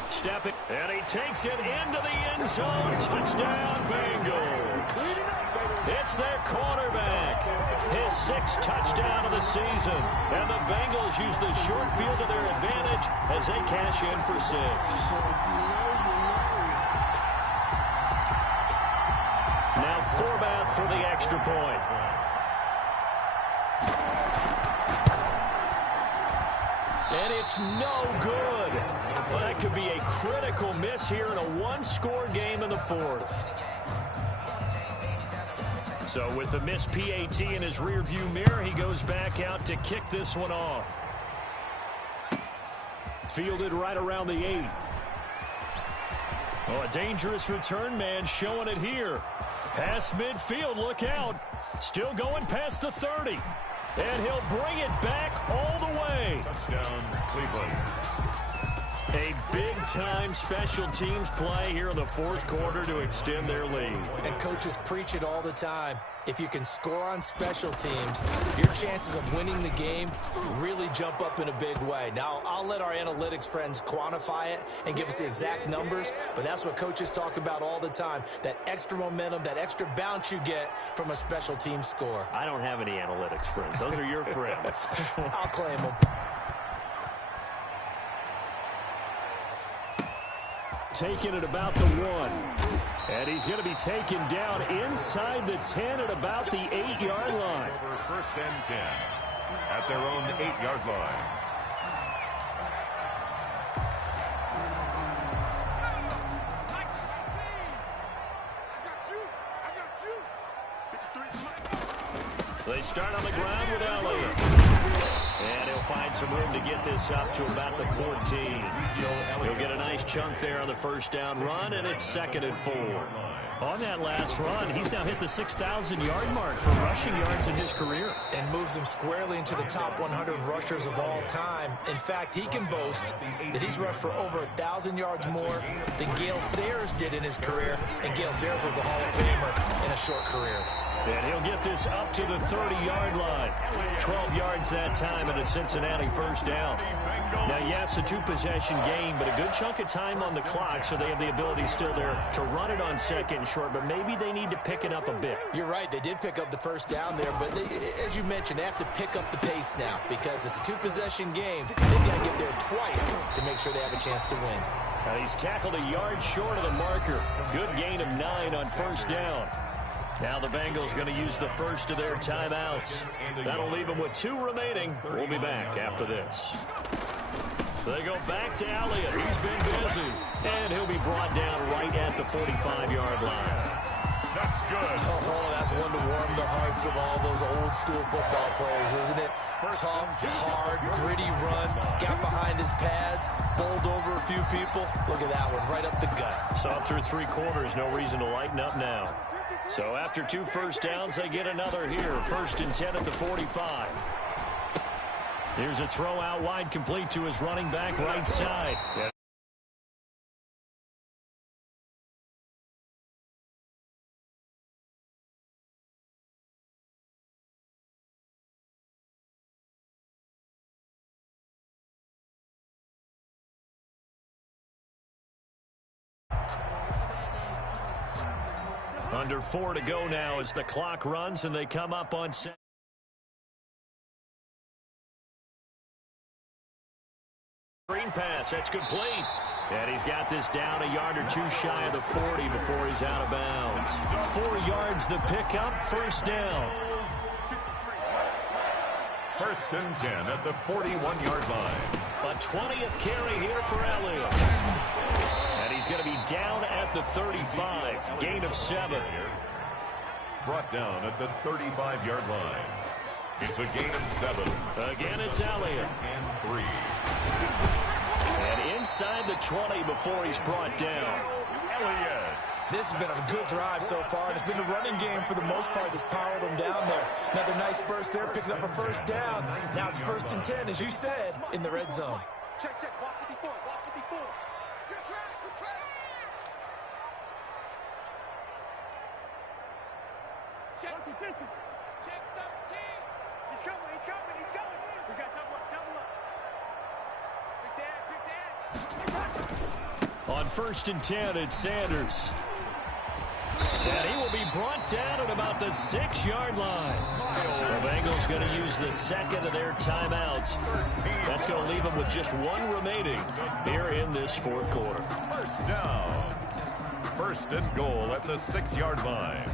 Stepping, and he takes it into the end zone. Touchdown, Bengals. It's their quarterback. His 6th touchdown of the season. And the Bengals use the short field to their advantage as they cash in for 6. Now Forbath for the extra point. And it's no good. Well, that could be a critical miss here in a one-score game in the 4th. So with the missed PAT in his rearview mirror, he goes back out to kick this one off. Fielded right around the 8. Oh, a dangerous return man showing it here. Past midfield, look out. Still going past the 30. And he'll bring it back all the way. Touchdown, Cleveland. A big-time special teams play here in the 4th quarter to extend their lead. And coaches preach it all the time. If you can score on special teams, your chances of winning the game really jump up in a big way. Now, I'll let our analytics friends quantify it and give us the exact numbers, but that's what coaches talk about all the time, that extra momentum, that extra bounce you get from a special team score. I don't have any analytics friends. Those are your friends. I'll claim them. Taken at about the 1. And he's going to be taken down inside the 10 at about the 8-yard line. Over 1st and 10 at their own 8-yard line. They start on the ground with Elliott. And he'll find some room to get this up to about the 14. He'll get a nice chunk there on the first down run, and it's 2nd and 4. On that last run, he's now hit the 6,000-yard mark for rushing yards in his career. And moves him squarely into the top 100 rushers of all time. In fact, he can boast that he's rushed for over 1,000 yards more than Gale Sayers did in his career. And Gale Sayers was a Hall of Famer in a short career. And he'll get this up to the 30-yard line. 12 yards that time and a Cincinnati first down. Now, yes, a 2-possession game, but a good chunk of time on the clock, so they have the ability still there to run it on 2nd and short, but maybe they need to pick it up a bit. You're right. They did pick up the first down there, but as you mentioned, they have to pick up the pace now because it's a 2-possession game. They've got to get there twice to make sure they have a chance to win. He's tackled a yard short of the marker. Good gain of 9 on first down. Now the Bengals going to use the first of their timeouts. That'll leave them with 2 remaining. We'll be back after this. They go back to Elliott. He's been busy. And he'll be brought down right at the 45-yard line. That's good. Oh, that's one to warm the hearts of all those old school football players, isn't it? Tough, hard, gritty run. Got behind his pads, bowled over a few people. Look at that one, right up the gut. Saw through 3 quarters, no reason to lighten up now. So after 2 first downs, they get another here. 1st and 10 at the 45. Here's a throw out wide, complete to his running back right side. Under 4 to go now as the clock runs and they come up on set. Screen pass, that's complete. And he's got this down a yard or two shy of the 40 before he's out of bounds. 4 yards the pickup, first down. First and 10 at the 41-yard line. A 20th carry here for Elliott. And he's going to be down at the 35. Gain of 7. Brought down at the 35-yard line. It's a gain of 7. Again, it's Elliott. And 3. And inside the 20 before he's brought down. Elliott. This has been a good drive so far, and it's been a running game for the most part that's powered them down there. Another nice burst there, picking up a first down. Now it's first and 10, as you said, in the red zone. Check, walk 54, walk 54. Good track, good track. Check 50. Check 13. He's coming, he's coming, he's coming. We got double up. Pick the edge. On first and 10, it's Sanders. And he will be brought down at about the 6-yard line. The Bengals going to use the second of their timeouts. That's going to leave them with just 1 remaining here in this fourth quarter. First down. First and goal at the 6-yard line.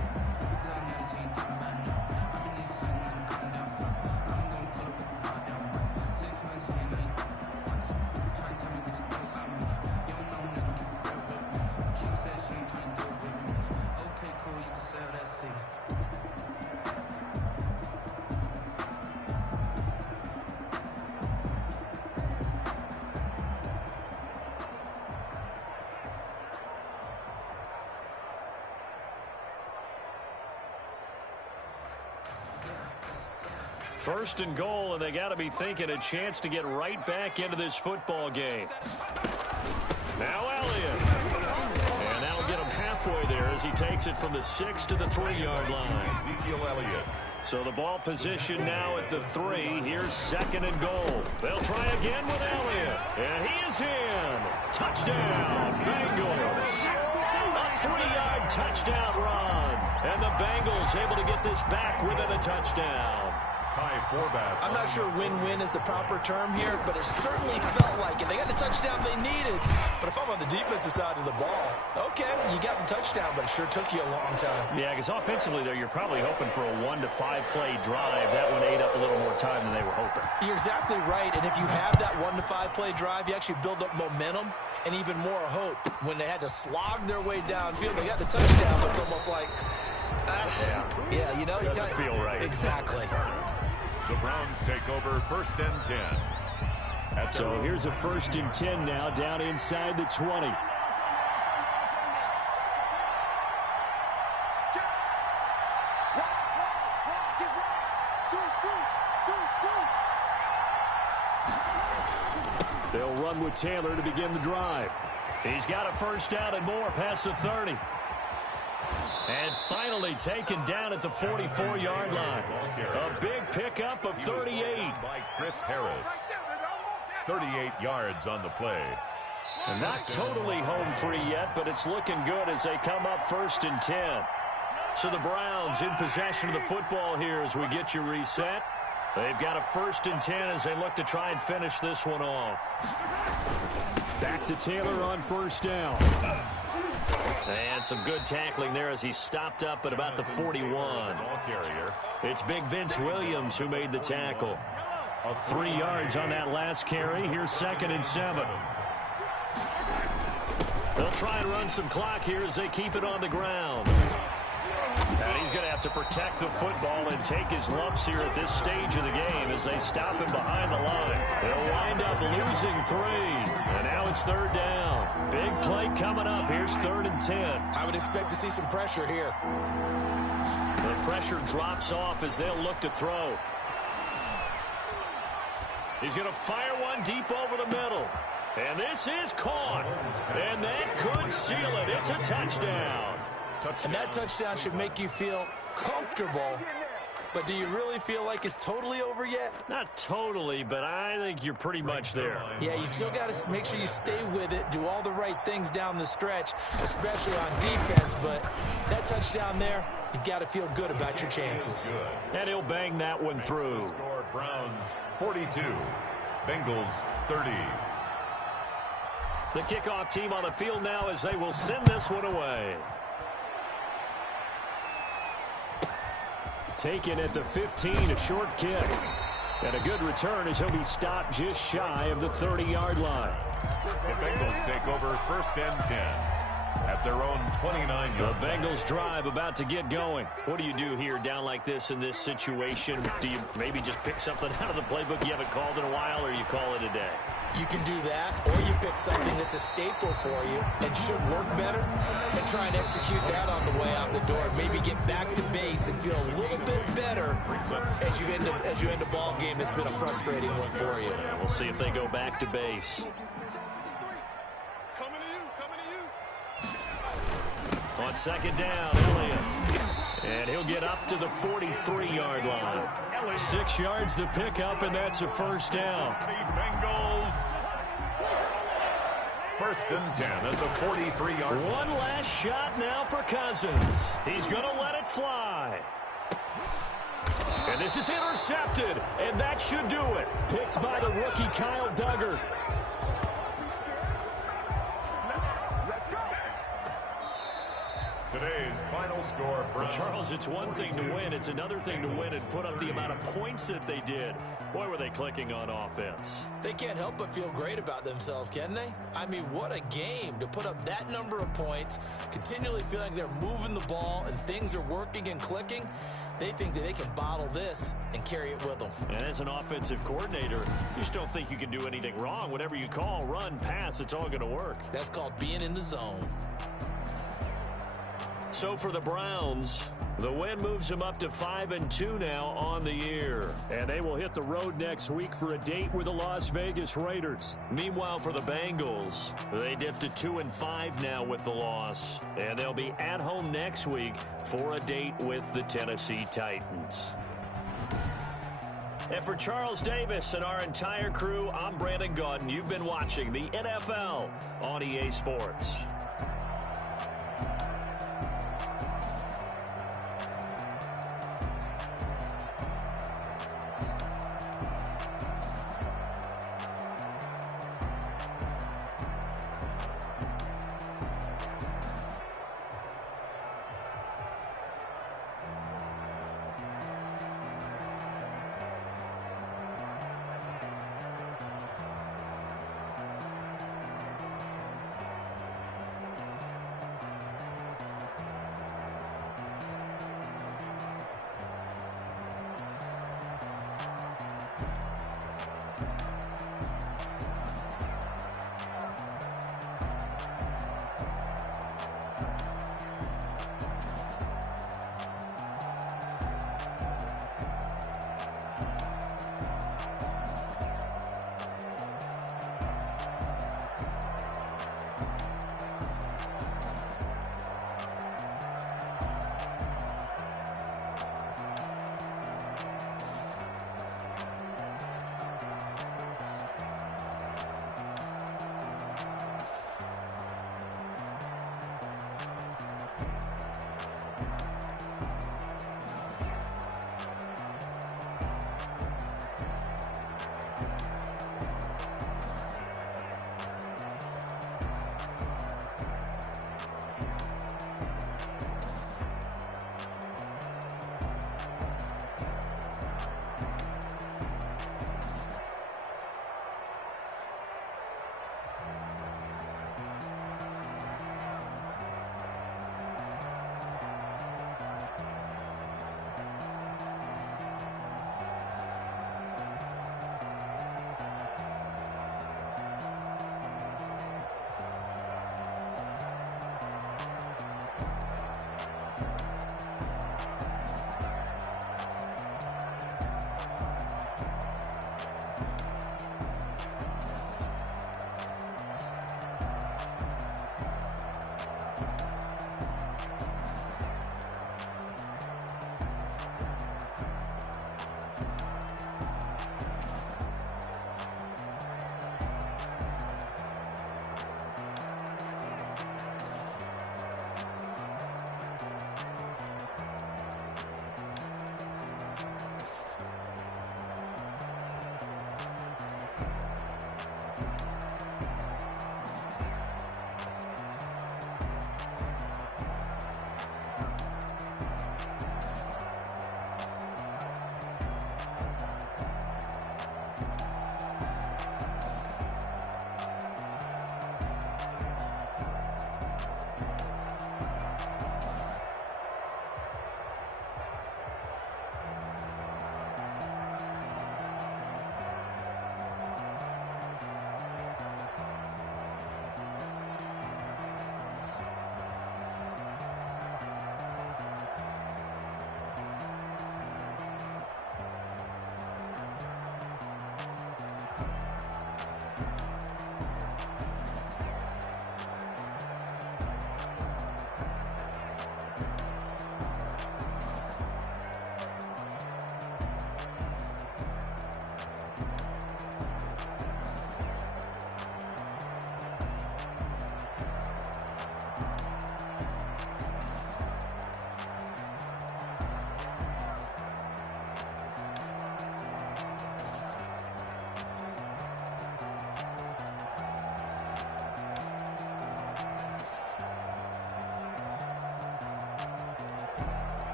First and goal, and they got to be thinking a chance to get right back into this football game. Now Elliott. And that'll get him halfway there as he takes it from the 6 to the 3-yard line. Ezekiel Elliott. So the ball position now at the 3. Here's second and goal. They'll try again with Elliott. And he is in. Touchdown, Bengals. A 3-yard touchdown run. And the Bengals able to get this back within a touchdown. I'm not sure win-win is the proper term here, but it certainly felt like it. They got the touchdown they needed. But if I'm on the defensive side of the ball, okay, you got the touchdown, but it sure took you a long time. Yeah, because offensively there, you're probably hoping for a 1 to 5 play drive. That one ate up a little more time than they were hoping. You're exactly right, and if you have that 1 to 5 play drive, you actually build up momentum and even more hope. When they had to slog their way downfield, they got the touchdown, but it's almost like, yeah, you know, you doesn't feel right. Exactly. The Browns take over first and 10. So here's a first and 10 now down inside the 20. They'll run with Taylor to begin the drive. He's got a first down and more past the 30. And finally taken down at the 44-yard line. A big pickup of 38. By Chris Harris. 38 yards on the play. And not totally home free yet, but it's looking good as they come up first and 10. So the Browns in possession of the football here as we get you reset. They've got a first and 10 as they look to try and finish this one off. Back to Taylor on first down. And some good tackling there as he stopped up at about the 41. It's Big Vince Williams who made the tackle. 3 yards on that last carry. Here's second and 7. They'll try and run some clock here as they keep it on the ground. And he's going to have to protect the football and take his lumps here at this stage of the game as they stop him behind the line. They'll wind up losing 3. And now it's third down. Big play coming up. Here's third and 10. I would expect to see some pressure here. The pressure drops off as they'll look to throw. He's going to fire one deep over the middle. And this is caught. And that could seal it. It's a touchdown. And that touchdown should make you feel comfortable. But do you really feel like it's totally over yet? Not totally, but I think you're pretty much there. Yeah, you still got to make sure you stay with it, do all the right things down the stretch, especially on defense. But that touchdown there, you've got to feel good about your chances. And he'll bang that one through. Browns 42, Bengals 30. The kickoff team on the field now as they will send this one away. Taken at the 15, a short kick. And a good return as he'll be stopped just shy of the 30-yard line. The Bengals take over 1st and 10 at their own 29-yard. The Bengals drive about to get going. What do you do here down like this in this situation? Do you maybe just pick something out of the playbook you haven't called in a while, or you call it a day? You can do that, or you pick something that's a staple for you and should work better and try and execute that on the way out the door. Maybe get back to base and feel a little bit better as you end a ball game that's been a frustrating one for you. Yeah, we'll see if they go back to base. Coming to you. On 2nd down, Elliott. And he'll get up to the 43-yard line. 6 yards the pickup, and that's a 1st down. Bengals. 1st and 10 at the 43-yard line. One last shot now for Cousins. He's going to let it fly. And this is intercepted, and that should do it. Picked by the rookie Kyle Duggar. Today's final score, Charles, it's one thing to win. It's another thing to win and put up the amount of points that they did. Boy, were they clicking on offense. They can't help but feel great about themselves, can they? I mean, what a game to put up that number of points, continually feeling they're moving the ball and things are working and clicking. They think that they can bottle this and carry it with them. And as an offensive coordinator, you just don't think you can do anything wrong. Whatever you call, run, pass, it's all going to work. That's called being in the zone. So for the Browns, the win moves them up to 5-2 now on the year. And they will hit the road next week for a date with the Las Vegas Raiders. Meanwhile, for the Bengals, they dipped to 2-5 now with the loss. And they'll be at home next week for a date with the Tennessee Titans. And for Charles Davis and our entire crew, I'm Brandon Gaudin. You've been watching the NFL on EA Sports.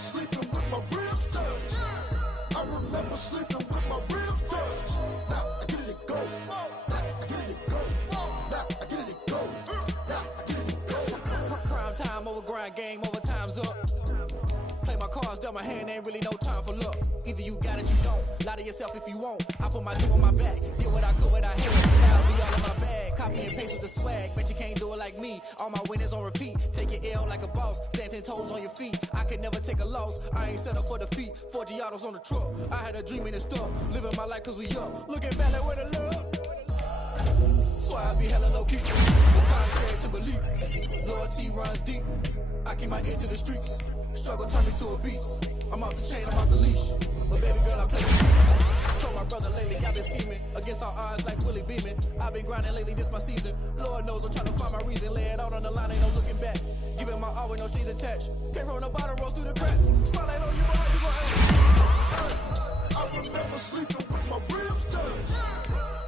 Sleeping with my ribs touched. I remember sleeping with my ribs touched. Now I get it to go. Now I get it to go. Now I get it to go. Now I get it to go. Prime time over grind, game over, time's up. Play my cards, dealt my hand, ain't really no time for luck. Either you got it, you don't. Lie to yourself if you won't. I put my team on my back, did what I could, what I had. Now I'll be all in my bag, copy and paste with the swag. Bet you can't do it like me. All my winners on repeat. Take your L like a boss, stand 10 toes on your feet. I can never take a loss, I ain't set up for defeat. 4 Giottos on the truck, I had a dream and it's stuck. Living my life cause we up, looking back like where the love. So I be hella low key, contrary to belief. Loyalty runs deep, I keep my ear to the streets. Struggle turned me to a beast. I'm off the chain, I'm off the leash. But baby girl, I play the streets. Told my brother lately, I've been scheming against all odds like Willie Beeman. I've been grinding lately, this my season. Lord knows I'm trying to find my reason. Lay it out on the line, ain't no looking back. Giving my all with no strings attached. Came from the bottom, rose through the cracks. Spotlight on you, boy, you gon' act. I remember sleeping with my ribs touched.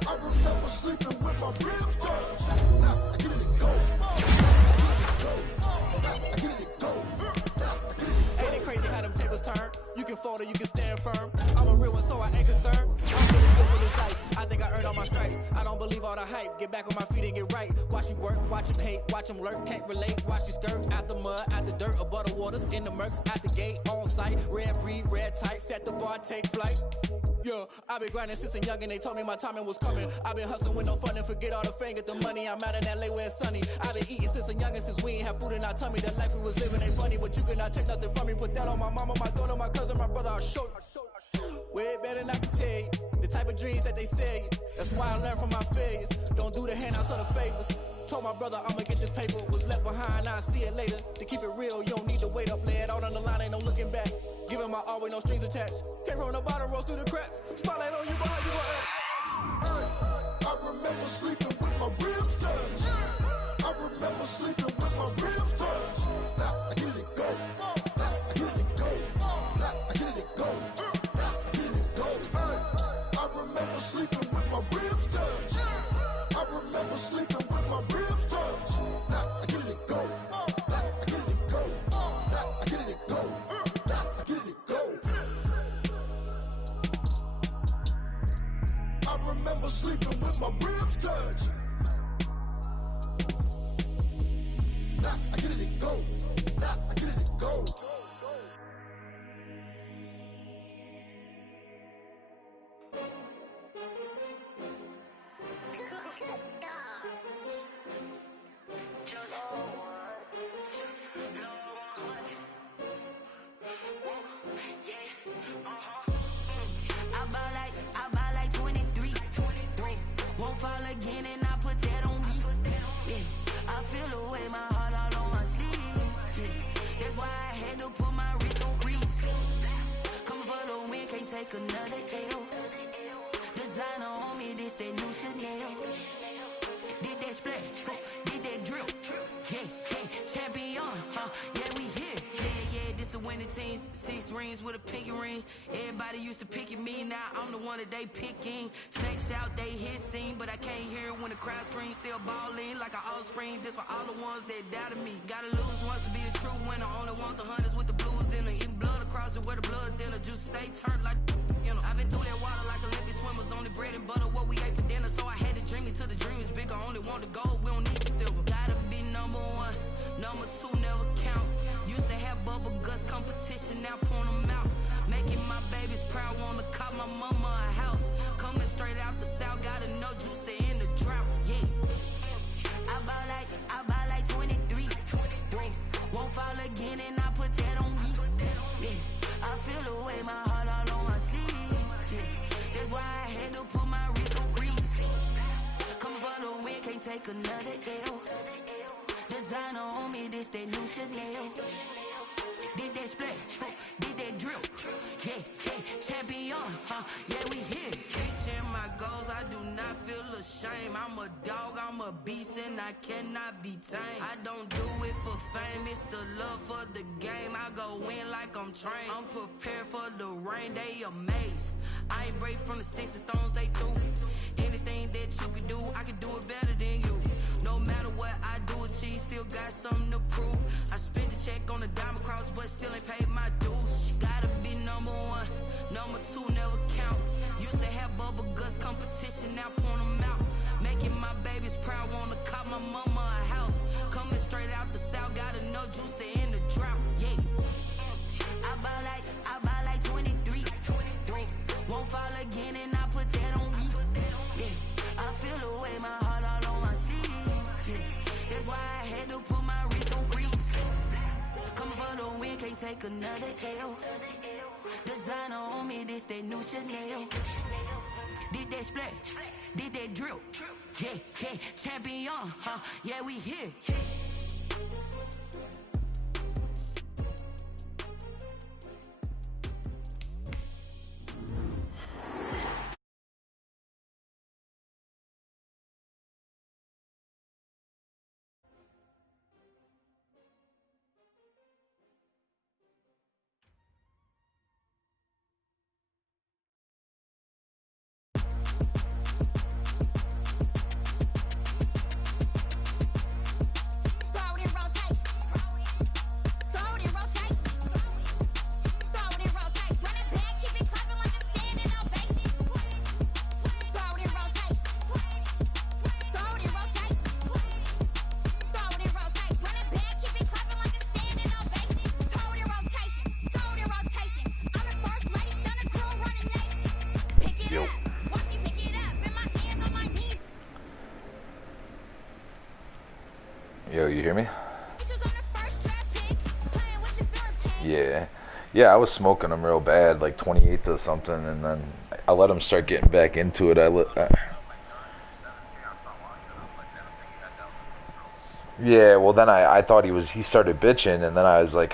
I remember sleeping with my ribs touched. Now I get it to go. Now I get it to go. Ain't it crazy how them tables turn? You can fold or you can stand firm. I'm a real one, so I ain't concerned. I'm really good for this life. I think I earned all my stripes. I don't believe all the hype. Get back on my feet and get right. Watch you work, watch him hate, watch him lurk. Can't relate, watch you skirt. Out the mud, out the dirt, above the waters, in the murks, out the gate, on site. Red breed, red tight, set the bar, take flight. Yeah, I've been grinding since a young and they told me my timing was coming. I've been hustling with no fun and forget all the fame, get the money. I'm out in LA where it's sunny. I've been eating since a young and since we ain't have food in our tummy. The life we was living ain't funny, but you cannot take nothing from me. Put that on my mama, my daughter, my cousin, my brother, I'll show you. Way better than I can tell you. The type of dreams that they sell you. That's why I learned from my failures. Don't do the handouts or the favors. Told my brother I'ma get this paper. Was left behind, I'll see it later. To keep it real, you don't need to wait up. Lay it out on the line, ain't no looking back. Giving my all with no strings attached. Came from the bottom, rose through the cracks. Spotlight on you, boy, you gon' act. I remember sleeping with my ribs touched. I remember sleeping with my ribs touched. Now I get it to go. Now I get it to go. Now I get it to go. Now I get it to go. I remember sleeping with my ribs touched. I remember sleeping with my ribs touched. Now I get it to go. Now I get it to go. Now I get it to go. Now I get it to go. I remember sleeping with my ribs touched. Now I get it to go. Now I get it to go. I buy like 23. Won't fall again and I put that on me. Yeah, I feel the way, my heart all on my sleeve. Yeah, that's why I had to put my wrist on freeze. Coming for the win, can't take another L. Designer on me, this that new Chanel. Did that splash, did that drill. Yeah, champion, yeah, we here. Yeah, this the winning team. 6 rings with a pinky ring. Everybody used to pick at me, now I'm the one that they picking. Snakes out, they hit scene, but I can't hear it when the crowd screams. Still balling like an offspring. This for all the ones that doubted me. Gotta lose once to be a true winner. Only want the hunters with the blues in it. Eating blood across it where the blood thinner. Juice stay turned like, you know. I've been through that water like Olympic swimmers. Only bread and butter what we ate for dinner. So I had to drink me till the dream is bigger. Only want the gold, we don't need the silver. Gotta be no Number 2 never count. Used to have bubble guts competition, now point them out. Making my babies proud, wanna call my mama a house. Coming straight out the south, gotta know juice to end the drought. Yeah. I buy like 23. Won't fall again and I put that on me. Yeah. I feel the way, my heart all on my sleeve. Yeah. That's why I had to put my wrist on freeze. Come for the win, can't take another L. Designer on me, this that new Chanel. Did that splash, did that drill. Yeah, champion, yeah, we here. Reaching my goals, I do not feel ashamed. I'm a dog, I'm a beast, and I cannot be tamed. I don't do it for fame, it's the love for the game. I go in like I'm trained. I'm prepared for the rain, they amazed. I ain't break from the sticks and stones they threw. Anything that you can do, I can do it better than you. No matter what I do, achieve, still got something to prove. I spent the check on the diamond cross, but still ain't paid my dues. Gotta be number 1, number 2 never count. Used to have bubble guts competition, now point them out. Making my babies proud, wanna call my mama a house. Coming straight out the south, gotta know juice to end the drought. Yeah. I buy like 23. Won't fall again and I put that on me. Yeah. I feel the way, my heart all on my sleeve. Yeah. That's why I had to put my wrist on freeze. Come for the win, can't take another L. Designer on me, this that new Chanel. Did that splash, did that drill. Yeah, champion, yeah, we here. Yo, you hear me? Yeah, I was smoking them real bad, like 28 or something, and then I let him start getting back into it. Yeah, well then I thought he started bitching, and then I was like,